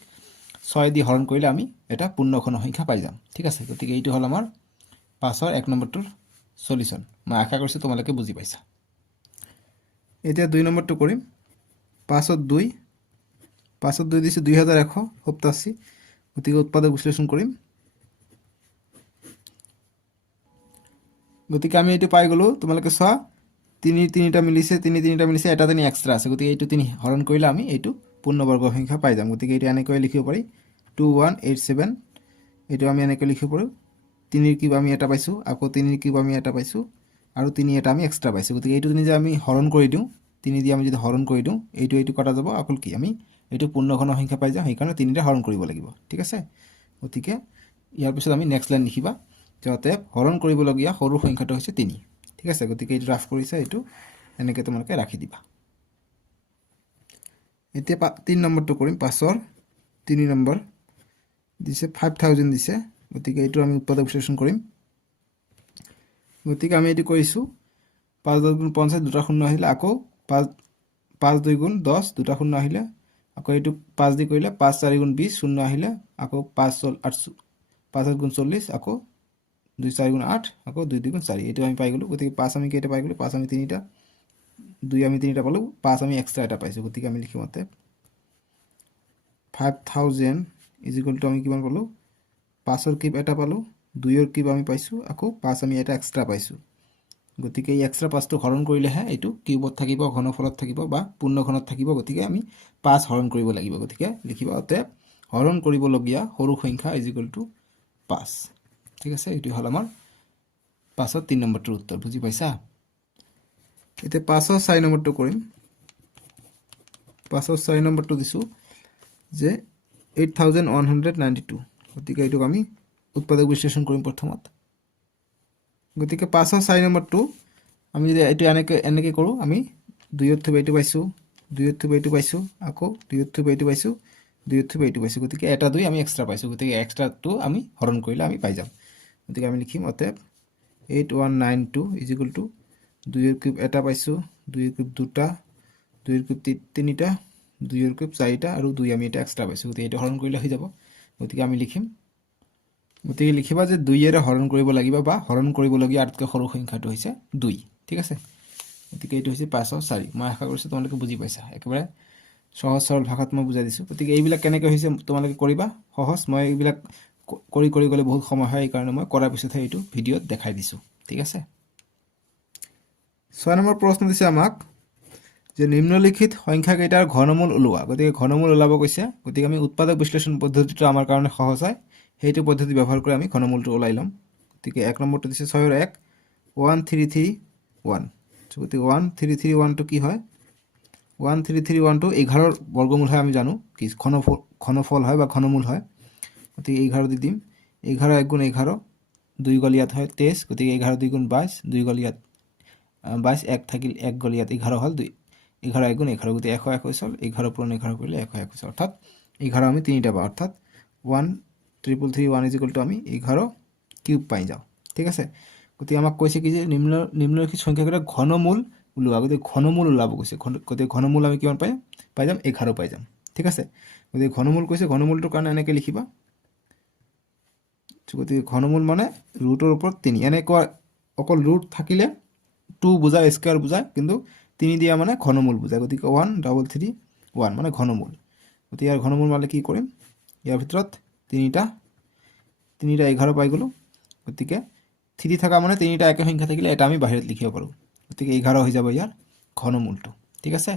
6 দি হৰণ কৰিলে আমি এটা পূৰ্ণ ঘন সংখ্যা পাই যাম ঠিক আছে গতিকে এইটো হল আমাৰ 5ৰ 1 নম্বৰটোৰ সলিউশন মই আশা কৰিছো তোমালোকে বুজি পাইছা এতিয়া 2 নম্বৰটো কৰিম 5ৰ 2 দিছে 2187 গতিকে উৎপাদক বিশ্লেষণ কৰিম গতিকে আমি এইটো পাই গলো তোমালোকে চোৱা 3টা মিলিছে এটা 3 এক্সট্ৰা আছে গতিকে এইটো 3 হৰণ কৰিলে আমি এইটো পূৰ্ণবৰ্গ সংখ্যা পাই যাম গতিকে এইটো এনেকৈ লিখিব পাৰি 2187 এইটো আমি এনেকৈ লিখিব পাৰো 3 কিউব আমি এটা পাইছো আকৌ 3 কিউব আমি এটা পাইছো আৰু 3 এটা আমি এক্সট্ৰা পাইছো গতিকে এইটো যে আমি হৰণ কৰি দিও 3 দি আমি যদি হৰণ কৰি দিও এইটো কটা যাব আকল কি আমি এইটো পূৰ্ণ ঘন সংখ্যা পাই যাম সেই কাৰণে 3 ৰে হৰণ কৰিব লাগিব ঠিক আছে গতিকে ইয়াৰ পিছত আমি নেক্সট লাইন লিখিবা যাতে হৰণ কৰিবলগীয়া সৰু সংখ্যাটো হৈছে 3 ঠিক আছে গতিকে এইটো ৰাফ কৰিছে এইটো এনেকৈ তোমালোকে ৰাখি দিবা এতিয়া 3 নম্বৰটো কৰিম 5ৰ 3 নম্বৰ দিছে 5000 দিছে গতিকে এইটো আমি উৎপাদক বিশ্লেষণ কৰিম গতিকে আমি এইটো কৰিছো 5 10 গুণ 50 দুটা শূন্য আহিলে আকৌ 5 2 গুণ 10 দুটা শূন্য আহিলে আকৌ এইটো 5 দি কৰিলে 5 4 গুণ 20 শূন্য আহিলে আকৌ 5 5 গুণ 40 আকৌ 2 4 গুণ 8 আকৌ 2 2 গুণ 4 এইটো আমি পাই গলো গতিকে 5 আমি কেইটা পাই গলো 5 আমি তিনিটা 2 আমি তিনিটা পালো 5 আমি এক্সট্ৰা এটা পাইছো গতিকে আমি লিখিম অতএব 5000 ইজ ইকুৱেল টু আমি কিমান পালো 5 ৰ কিউব এটা পালো 2 ৰ কিউব আমি পাইছো আকৌ 5 আমি এটা এক্সট্ৰা পাইছো গতিকে এই এক্সট্ৰা 5 টো হৰণ কৰিলেহে এইটো কিউবত থাকিব ঘনফলত থাকিব বা পূৰ্ণঘনত থাকিব গতিকে আমি 5 হৰণ কৰিব লাগিব গতিকে লিখিবা অতএব হৰণ কৰিবলগীয়া সৰু সংখ্যা ইজ ইকুৱেল টু 5 ঠিক আছে এইটো হল আমাৰ 5 ৰ 3 নম্বৰটোৰ উত্তৰ বুজি পাইছা এতিয়া 5 ৰ 4 নম্বৰটো কৰিম 5 ৰ 4 নম্বৰটো দিছো যে 8192 গতিকে এইটোক আমি উৎপাদক বিশ্লেষণ কৰিম প্ৰথমত গতিকে 5 ৰ 4 নম্বৰটো আমি যদি এইটো এনেকৈ কৰো আমি 2 ৰ থুব এইটো পাইছো 2 ৰ থুব এইটো পাইছো আকৌ 2 ৰ থুব এইটো পাইছো 2 ৰ থুব এইটো পাইছো গতিকে এটা 2 আমি এক্সট্ৰা পাইছো গতিকে এক্সট্ৰাটো আমি হৰণ কৰিলে আমি পাই যাম গতিকে আমি লিখিম অতএব 8192 ইজ ইকুৱেল টু 2 ৰ কিউব এটা পাইছো 2 ৰ কিউব দুটা 2 ৰ কিউব তিনিটা 2 ৰ কিউব চাৰিটা আৰু 2 আমি এটা এক্সট্ৰা পাইছো গতিকে এইটো হৰণ কৰিলে হৈ যাব গতিকে আমি লিখিম গতিকে লিখিবা যে 2 এৰে হৰণ কৰিব লাগিব বা হৰণ কৰিবলগীয়া আটাইতকৈ সৰু সংখ্যাটো হৈছে 2 ঠিক আছে গতিকে এইটো হৈছে 5 ৰ 4 মই আশা কৰিছো তোমালোকে বুজি পাইছা একেবাৰে সহজ সৰল ভাষাত মই বুজাই দিছো গতিকে এইবিলাক কেনেকৈ হৈছে তোমালোকে কৰিবা সহজ মই এইবিলাক কৰি গলে বহুত সময় হয় এই কাৰণে মই কৰাৰ পিছতহে এইটো ভিডিঅত দেখাই দিছো ঠিক আছে 6 নম্বৰ প্ৰশ্ন দিছে আমাক যে নিম্নলিখিত সংখ্যা কেইটাৰ ঘনমূল উলিওৱা গতিকে ঘনমূল ওলাব কৈছে গতিকে আমি উৎপাদক বিশ্লেষণ পদ্ধতিটো আমাৰ কাৰণে সহজ হয় সেইটো পদ্ধতি ব্যৱহাৰ কৰি আমি ঘনমূলটো ওলাই লম গতিকে 1 নম্বৰটো দিছে 6 ৰ 1 1331 গতিকে 1331 টো কি হয় 1331 টো 11 ৰ বৰ্গমূল হয় আমি জানো কি ঘনফল হয় বা ঘনমূল হয় গতিকে 11 দি দিম 11 1 গুণ 11 2 গল ইয়াত হয় 23 গতিকে 11 2 গুণ 22 2 গল ইয়াত 22 1 থাকিল 1 গল ইয়াত 11 হল 2 11 1 গুণ 11 গতিকে 121 হল 11 পূৰণ 11 কৰিলে 121 অৰ্থাৎ 11 আমি তিনিটা পাওঁ অৰ্থাৎ 1331 ইজ ইকুৱেল টু আমি 11 কিউব পাই যাওঁ ঠিক আছে গতিকে আমাক কৈছে কি যে নিম্নলিখিত সংখ্যাকেইটাৰ ঘনমূল উলিওৱা গতিকে ঘনমূল ওলাব কৈছে গতিকে ঘনমূল আমি কিমান পাই যাম 11 পাই যাম ঠিক আছে গতিকে ঘনমূল কৈছে ঘনমূলটোৰ কাৰণে এনেকৈ লিখিবা গতিকে ঘনমূল মানে ৰুটৰ ওপৰত 3 এনেকুৱা অকল ৰুট থাকিলে 2 বুজায় স্কয়াৰ বুজায় কিন্তু 3 দিয়া মানে ঘনমূল বুজায় গতিকে 1331 মানে ঘনমূল গতিকে ইয়াৰ ঘনমূল মানে কি কৰিম ইয়াৰ ভিতৰত তিনিটা 11 পাই গলো গতিকে 3 থাকা মানে তিনিটা একে সংখ্যা থাকিলে এটা আমি বাহিৰত লিখিব পাৰো গতিকে 11 হৈ যাব ইয়াৰ ঘনমূলটো ঠিক আছে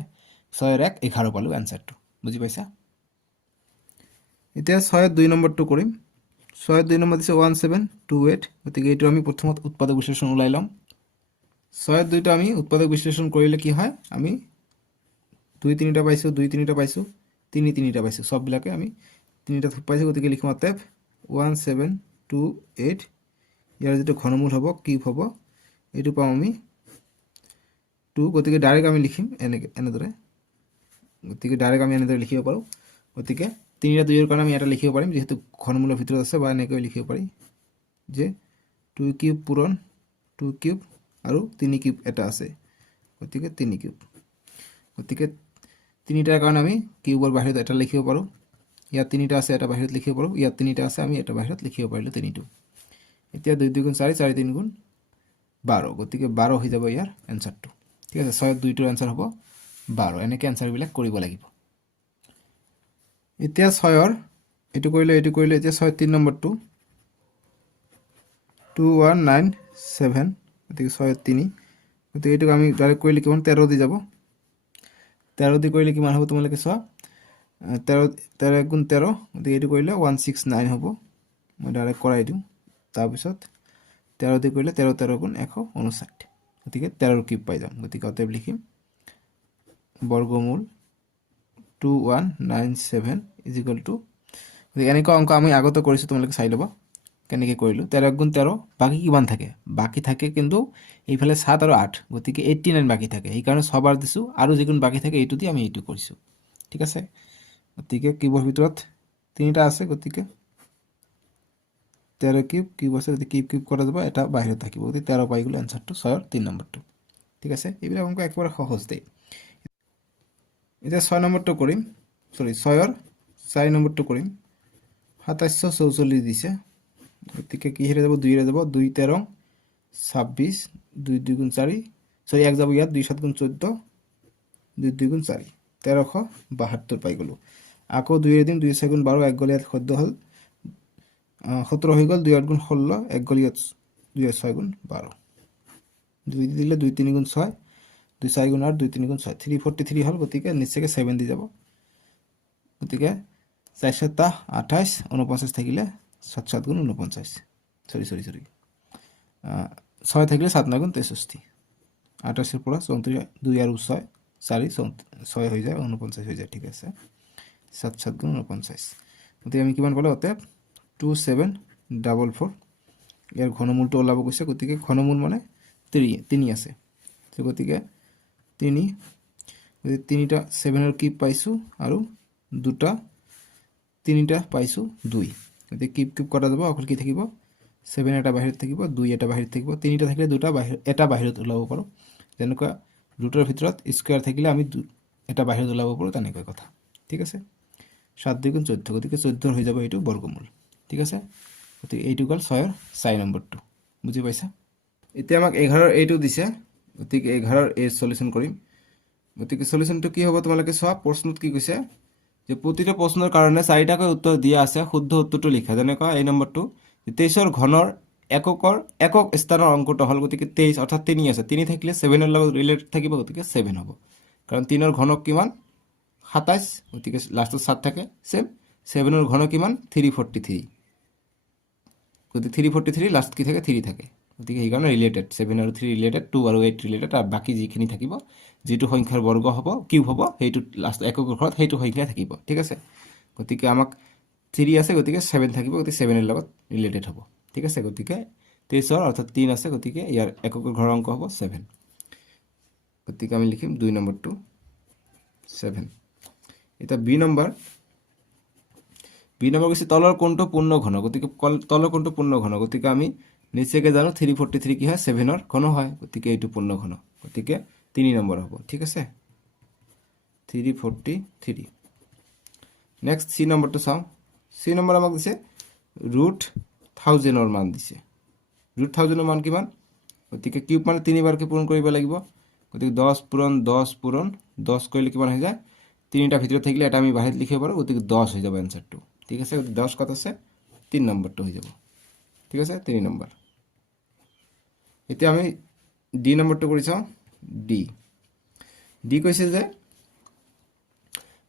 6 ৰ 1 11 পালো আনসাৰটো বুজি পাইছা এতিয়া 6 ৰ 2 নম্বৰটো কৰিম 6 ৰ 2 নম্বৰ দিছে 1728 গতিকে এইটো আমি প্ৰথমত উৎপাদক বিশ্লেষণ ওলাই লম 6 ৰ 2টো আমি উৎপাদক বিশ্লেষণ কৰিলে কি হয় আমি 2 3টা পাইছো 2 3টা পাইছো 3 3টা পাইছো সব বিলাকে আমি 3টা থুপ পাইছো গতিকে লিখিম অতএব 1728 ইয়াৰ যেটো ঘনমূল হ'ব কিউব হ'ব এইটো পাম আমি 2 গতিকে ডাইৰেক্ট আমি লিখিম এনেদৰে গতিকে ডাইৰেক্ট আমি এনেদৰে লিখিব পাৰো গতিকে 3টা 2 ৰ কাৰণে আমি এটা লিখিব পাৰিম যেহেতু ঘনমূলৰ ভিতৰত আছে বা এনেকৈ লিখিব পাৰি যে 2 কিউব পূৰণ 2 কিউব আৰু 3 কিউব এটা আছে গতিকে 3 কিউব গতিকে 3টাৰ কাৰণে আমি কিউবৰ বাহিৰত এটা লিখিব পাৰো ইয়াত 3টা আছে এটা বাহিৰত লিখিব পাৰো ইয়াত 3টা আছে আমি এটা বাহিৰত লিখিব পাৰিলো 3টো এতিয়া 2 2 গুণ 4 4 3 গুণ 12 গতিকে 12 হৈ যাব ইয়াৰ আনসাৰটো ঠিক আছে 6 ৰ 2টোৰ আনসাৰ হ'ব 12 এনেকৈ আনসাৰ বিলাক কৰিব লাগিব এতিয়া 6 ৰ এটো কৰিলে এতিয়া 6 ৰ 3 নম্বৰটো 2197 গতিকে 6 ৰ 3 গতিকে এইটো আমি ডাইৰেক্ট কৰিলে কিমান 13 দি যাব 13 দি কৰিলে কিমান হ'ব তোমালোকে চোৱা 13 গুণ 13 গতিকে এইটো কৰিলে 169 হ'ব মই ডাইৰেক্ট কৰাই দিম তাৰ পিছত 13 দি কৰিলে 13 13 গুণ 159 গতিকে 13 ৰ কিউব পাই যাম গতিকে অতএব লিখিম বৰ্গমূল 2197 ইজ ইকুৱেল টু এনেকুৱা অংক আমি আগতে কৰিছো তোমালোকে চাই লবা কেনেকৈ কৰিলো 13 গুণ 13 বাকি কিমান থাকে বাকি থাকে কিন্তু এইফালে 7 আৰু 8 গতিকে 89 বাকি থাকে এই কাৰণে ছবাৰ দিছো আৰু যিকোন বাকি থাকে এইটো দি আমি এইটো কৰিছো ঠিক আছে গতিকে কিউবৰ ভিতৰত তিনিটা আছে গতিকে 13 কিউব আছে গতিকে কিউব কৰা যাব এটা বাহিৰত থাকিব গতিকে 13 পাই গলো আনসাৰটো 6 ৰ 3 নম্বৰটো ঠিক আছে এইবিলাক অংক একেবাৰে সহজ দেই এতিয়া 6 নম্বৰটো কৰিম সরি 6 4 নম্বরটা করিম 2744 দিছে গতিকে কি হেরে যাব 2 এর যাব 2 13 26 2 2 গুণ 4 সরি 1 যাব ইয়াত 2 7 গুণ 14 2 2 গুণ 4 1372 পাই গলো আকৌ 2 এর দিন 2 6 গুণ 12 1 গলে ইয়াত সদ্য হল 17 হয়ে গেল 2 8 গুণ 16 1 গলে ইয়াত 2 6 গুণ 12 2 দিলে 2 3 গুণ 6 2 4 গুণ 8 2 3 গুণ 6 343 হল গতিকে নিচে 7 দি যাব গতিকে 4 7 28 49 থাকিলে 7 7 গুণ 49 সরি 6 থাকিলে 7 9 গুণ 63 28 এর পর 34 2 আর 6 4 6 হয়ে যায় 49 হয়ে যায় ঠিক আছে 7 7 গুণ 49 গতিকে আমি কিমান পালো অতএব 2744 ইয়ার ঘনমূলটো ওলাব কৈছে গতিকে ঘনমূল মানে 3 আছে তো গতিকে 3 তিনিটা 7 এর কিউব পাইছো আৰু দুটা তিনিটা পাইছো 2 গতিকে কিউব কৰা যাব অকল কি থাকিব 7 এটা বাহিৰত থাকিব 2 এটা বাহিৰত থাকিব তিনিটা থাকিলে দুটা এটা বাহিৰত ওলাব পাৰো যেনেকুৱা ৰুটৰ ভিতৰত স্কয়াৰ থাকিলে আমি এটা বাহিৰত ওলাব পাৰো তেনেকৈ কথা ঠিক আছে 7 2 গুণ 14 গতিকে 14 হৈ যাব এইটো বৰ্গমূল ঠিক আছে গতিকে এইটো গল 6 এৰ 4 নম্বৰটো বুজি পাইছা এতিয়া আমাক 11 এৰ এইটো দিছে গতিকে 11 এৰ এ সলিউশন কৰিম গতিকে সলিউশনটো কি হ'ব তোমালোকে সব প্ৰশ্নত কি কৈছে যে প্ৰতিটো প্ৰশ্নৰ কাৰণে 4টাকৈ উত্তৰ দিয়া আছে শুদ্ধ উত্তৰটো লিখা যেনেকুৱা এই নম্বৰটো 23 এৰ ঘনৰ একক স্থানৰ অংকটো হল গতিকে 23 অৰ্থাৎ 3 আছে 3 থাকিলে 7 এৰ লগত ৰিলেটেড থাকিব গতিকে 7 হ'ব কাৰণ 3 এর ঘনক কিমান 27 গতিকে লাষ্টত 7 থাকে সেম 7 এর ঘন কিমান 343 গতিকে 343 লাষ্ট কি থাকে 3 থাকে গতিকে এই কাৰণে ৰিলেটেড 7 আৰু 3 ৰিলেটেড 2 আৰু 8 ৰিলেটেড আৰু বাকি যিখিনি থাকিব যেটো সংখ্যাৰ বৰ্গ হ'ব কিউব হ'ব সেইটো লাষ্ট এককৰ ঘৰত সেইটো সংখ্যা থাকিব ঠিক আছে গতিকে আমাক 3 আছে গতিকে 7 থাকিব গতিকে 7 এর লগত ৰিলেটেড হ'ব ঠিক আছে গতিকে 23 এৰ অৰ্থাৎ 3 আছে গতিকে ইয়াৰ এককৰ ঘৰৰ অংক হ'ব 7 গতিকে আমি লিখিম 2 নম্বৰটো 7 এটা বি নম্বৰ কৈছে তলৰ কোণটো পূৰ্ণ ঘন গতিকে তলৰ কোণটো পূৰ্ণ ঘন গতিকে আমি নিচেকে জানো 343 কি হয় 7 এৰ ঘন হয় গতিকে এইটো পূৰ্ণ ঘন গতিকে 3 নম্বৰ হ'ব ঠিক আছে 343 নেক্সট সি নম্বৰটো চাও সি নম্বৰ আমাক দিছে √1000 এৰ মান দিছে √1000 এৰ মান কিমান গতিকে কিউব মানে 3 বাৰ কি পূৰণ কৰিব লাগিব গতিকে 10 পূৰণ 10 কৰিলে কিমান হৈ যায় তিনিটা ভিতৰত থাকিলে এটা আমি বাহিৰত লিখিব পাৰো গতিকে 10 হৈ যাব आंसरটো ঠিক আছে 10 কত আছে 3 নম্বৰটো হৈ যাব ঠিক আছে 3 নম্বৰ এতিয়া আমি ডি নম্বৰটো কৰি চাও ডি কৈছে যে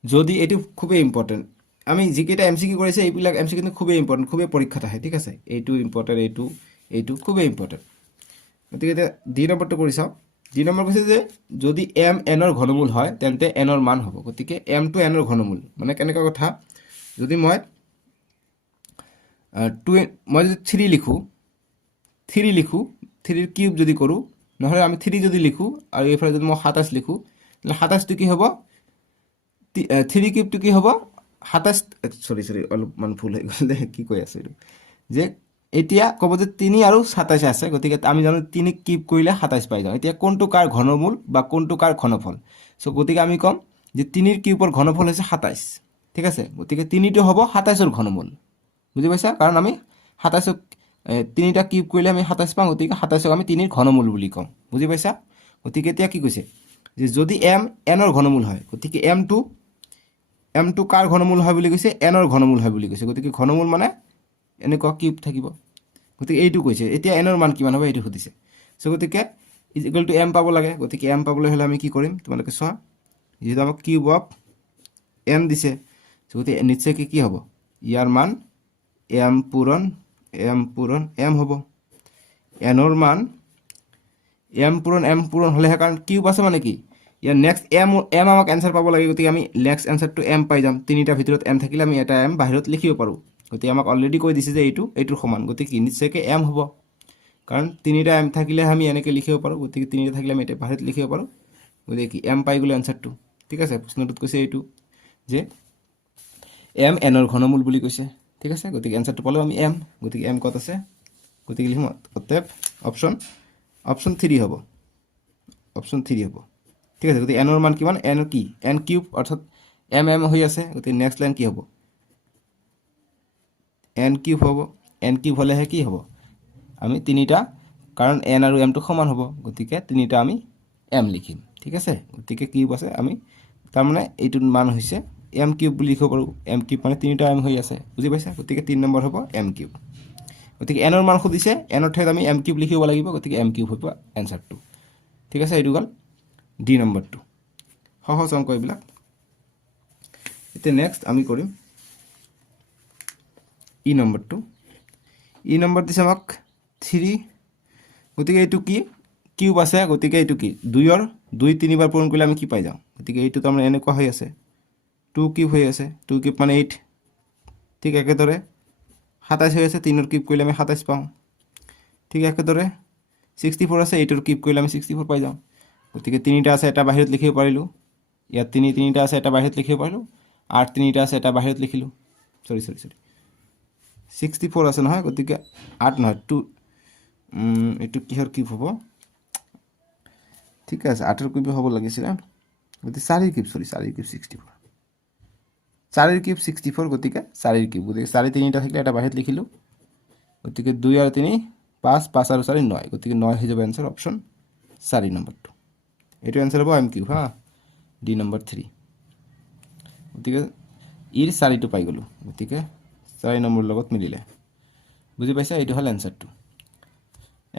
যদি এটো খুবই ইম্পর্টেন্ট আমি জিকেটা এমসিকিউ করেছে এইবিলাক এমসিকিউ কিন্তু খুবই ইম্পর্টেন্ট খুবই পরীক্ষাত আহে ঠিক আছে এইটো ইম্পর্টেন্ট এইটো খুবই ইম্পর্টেন্ট গতিকে ডি নম্বৰটো কৰি চাও ডি নম্বৰ কৈছে যে যদি m n এর ঘনমূল হয় তেন্তে n এর মান হ'ব গতিকে m টু n এর ঘনমূল মানে কেনেকা কথা যদি মই 3 লিখো 3 এর কিউব যদি কৰো নহলে আমি 3 যদি লিখো আৰু এফালে যদি মই 27 লিখো তাহলে 27 টো কি হ'ব 3 কিউব টো কি হ'ব 27 সরি অলপমান ভুল হৈ গল কি কৈ আছে যে এতিয়া কব যে 3 আৰু 27 আছে গতিকে আমি জানো 3 কিউব কৰিলে 27 পাই যাও এতিয়া কোনটো কাৰ ঘনমূল বা কোনটো কাৰ ঘনফল সো গতিকে আমি কম যে 3 এৰ কিউবৰ ঘনফল হৈছে 27 ঠিক আছে গতিকে 3 টো হ'ব 27 এর ঘনমূল বুজি পাইছা কাৰণ আমি 27 তিনিটা কিউব কৰিলে আমি 27 পাম গতিকে 27 আমি 3 এর ঘনমূল বুলি কম বুজি পাইছা গতিকে এতিয়া কি কৈছে যে যদি m n এর ঘনমূল হয় গতিকে m2 কাৰ ঘনমূল হয় বুলি কৈছে n এৰ ঘনমূল হয় বুলি কৈছে গতিকে ঘনমূল মানে এনেকুৱা কিউব থাকিব গতিকে এইটো কৈছে এতিয়া n এর মান কিমান হবে এইটো সুধিছে সো গতিকে ইজ ইকুয়াল টু m পাব লাগে গতিকে m পাবলৈ হলে আমি কি কৰিম তোমালোকে চোৱা যেহেতু আমাক কিউব অফ n দিছে সো গতিকে নিচে কি হ'ব ইয়াৰ মান m পূৰণ m হ'ব n এৰ মান m পূৰণ হলে কাৰণ কিউব আছে মানে কি ইয়াৰ নেক্সট m আমাক आंसर পাব লাগে গতিকে আমি নেক্সট आंसरটো m পাই যাম তিনিটা ভিতৰত m থাকিলে আমি এটা m বাহিৰত লিখিব পাৰো গতিকে আমাক অলৰেডি কৈ দিছে যে এইটোৰ সমান গতিকে নিশ্চয়কৈ m হ'ব কাৰণ তিনিটা m থাকিলে আমি এনেকৈ লিখিব পাৰো গতিকে তিনিটা থাকিলে আমি এটা বাহিৰত লিখিব পাৰো গতিকে কি m পাই গলে आंसरটো ঠিক আছে প্ৰশ্নটোত কৈছে এইটো যে m n এর ঘনমূল বুলি কৈছে ঠিক আছে গতিকে आंसरটো পালো আমি m গতিকে m কত আছে গতিকে লিখিম অতএব অপশন 3 হ'ব অপশন 3 হ'ব ঠিক আছে গতিকে n এর মান কিমান n কি n কিউব অর্থাৎ এম এম হৈ আছে, গতিকে নেক্সট লাইন কি হ'ব, এন কিউব হ'ব। এন কিউব হ'লেহে কি হ'ব, আমি তিনিটা, কাৰণ এন আৰু এমটো সমান হ'ব, গতিকে তিনিটা আমি এম লিখিম। ঠিক আছে, গতিকে কিউব আছে, আমি তাৰমানে এইটোৰ মান হৈছে এম কিউব বুলি লিখিব পাৰোঁ। এম কিউব মানে তিনিটা এম হৈ আছে, বুজি পাইছা? গতিকে 3 নম্বৰ হ'ব এম কিউব। গতিকে এনৰ মান সুধিছে, এনৰ ঠাইত আমি এম কিউব লিখিব লাগিব, গতিকে এম কিউব হ'ব এনচাৰটো। ঠিক আছে, এইটো গ'ল ডি নম্বৰটো। সহজ অংক এইবিলাক। এতিয়া নেক্সট আমি কৰিম ই নম্বৰটো। ই নম্বৰ দিছে আমাক 3, গতিকে এইটো কি, কিউব আছে, গতিকে এইটো কি 2ৰ 2 3বাৰ পূৰণ কৰিলে আমি কি পাই যাওঁ, গতিকে এইটো তাৰমানে এনেকুৱা হৈ আছে 2 কিউব হৈ আছে, 2 কিউব মানে 8। ঠিক একেদৰে 27 হৈ আছে, 3ৰ কিউব কৰিলে আমি 27 পাওঁ। ঠিক একেদৰে 64 আছে, 8ৰ কিউব কৰিলে আমি 64 পাই যাওঁ। গতিকে তিনিটা আছে, এটা বাহিৰত লিখিব পাৰিলোঁ। ইয়াত তিনিটা আছে, এটা বাহিৰত লিখিব পাৰিলোঁ। 8 তিনিটা আছে, এটা বাহিৰত লিখিলোঁ। সৰি 64 আছে নহয়, গতিকে 8 নহয় 2, এইটো কিহৰ কিউব হ'ব, ঠিক আছে 8ৰ কিউব হ'ব লাগিছিলে, গতিকে 4ৰ কিউব, 4ৰ কিউব 64, 4ৰ কিউব 64, গতিকে 4ৰ কিউব, গতিকে 4 তিনিটা থাকিলে এটা বাহিৰত লিখিলোঁ। গতিকে 2 আৰু 3 5, 5 আৰু 4 9, গতিকে 9 হৈ যাব এনচাৰ, অপশ্যন 4 নম্বৰটো। এইটো এনচাৰ হ'ব এম কিউব হা, ডি নম্বৰ 3। গতিকে ইৰ 4টো পাই গ'লোঁ, গতিকে 4 নম্বৰ লগত মিলিলে। বুজি পাইছা, এইটো হ'ল এনচাৰটো।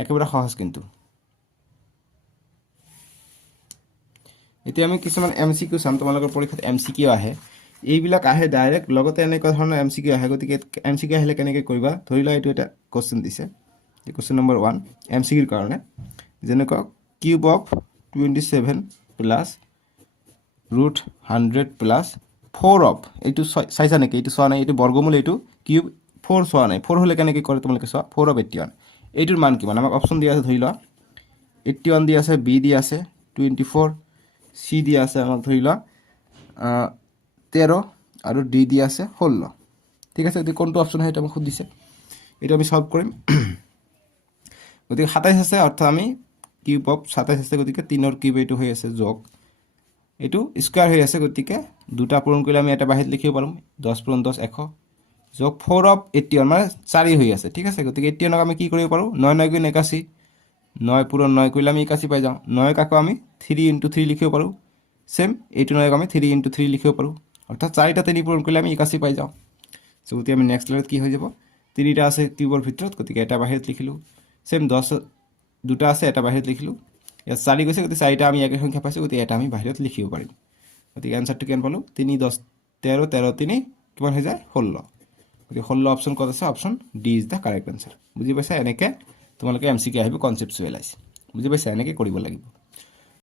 একেবাৰে সহজ কিন্তু। এতিয়া আমি কিছুমান এম চি কিউ চাম, তোমালোকৰ পৰীক্ষাত এম চি কিউ আহে, এইবিলাক আহে ডাইৰেক্ট, লগতে এনেকুৱা ধৰণৰ এম চি কিউ আহে। গতিকে এম চি কিউ আহিলে কেনেকৈ কৰিবা, ধৰি লোৱা এইটো এটা কুৱেশ্যন দিছে, এই কুৱেশ্যন নম্বৰ 1 এম চি কিউৰ কাৰণে, যেনেকুৱা cube of 27 plus root 100 plus 4 of, এইটো চাইছা নেকি, এইটো চোৱা নাই, এইটো বৰ্গমূল, এইটো কিউব 4 চোৱা নাই, 4 হ'লে কেনেকৈ কৰে তোমালোকে চোৱা, 4 অফ 81, এইটোৰ মান কিমান, আমাক অপশ্যন দিয়া আছে, ধৰি লোৱা 81 দি আছে, বি দি আছে 24, চি দি আছে আমাক ধৰি লোৱা 13, আৰু ডি দি আছে 16। ঠিক আছে, গতিকে কোনটো অপশ্যন হয় সেইটো আমাক সুধিছে, এইটো আমি সলভ কৰিম। গতিকে 27 আছে, অৰ্থাৎ আমি কিউব অফ 27 আছে, গতিকে 3ৰ কিউব এইটো হৈ আছে যোগ, এইটো স্কুৱাৰ হৈ আছে, গতিকে দুটা পূৰণ কৰিলে আমি এটা বাহিৰত লিখিব পাৰোঁ, 10 পূৰণ 10 100, যোগ 4 অফ 81 মানে 4 হৈ আছে। ঠিক আছে, গতিকে 81ক আমি কি কৰিব পাৰোঁ, 9 9 গুণ 81, 9 পূৰণ 9 কৰিলে আমি 81 পাই যাওঁ। 9ক আকৌ আমি 3 × 3 লিখিব পাৰোঁ, ছেম এইটো 9ক আমি 3 × 3 লিখিব পাৰোঁ, অৰ্থাৎ 4টা 3 পূৰণ কৰিলে আমি 81 পাই যাওঁ। চ' গতিকে আমি নেক্সট লাইনত কি হৈ যাব, 3টা আছে কিউবৰ ভিতৰত, গতিকে এটা বাহিৰত লিখিলোঁ, ছেম 10 দুটা আছে, এটা বাহিৰত লিখিলোঁ, ইয়াত 4 গৈছে, গতিকে 4টা আমি একে সংখ্যা পাইছোঁ, গতিকে এটা আমি বাহিৰত লিখিব পাৰিম। গতিকে এনচাৰটো কিমান পালোঁ, 3 10 13, 13 3 কিমান হৈ যায় 16, গতিকে 16 অপশ্যন ক'ত আছে, option D is the correct answer. বুজি পাইছা, এনেকৈ তোমালোকে এম চি কিউ আহিব কনচেপ্টচুৱেলাইজ, বুজি পাইছা, এনেকৈ কৰিব লাগিব।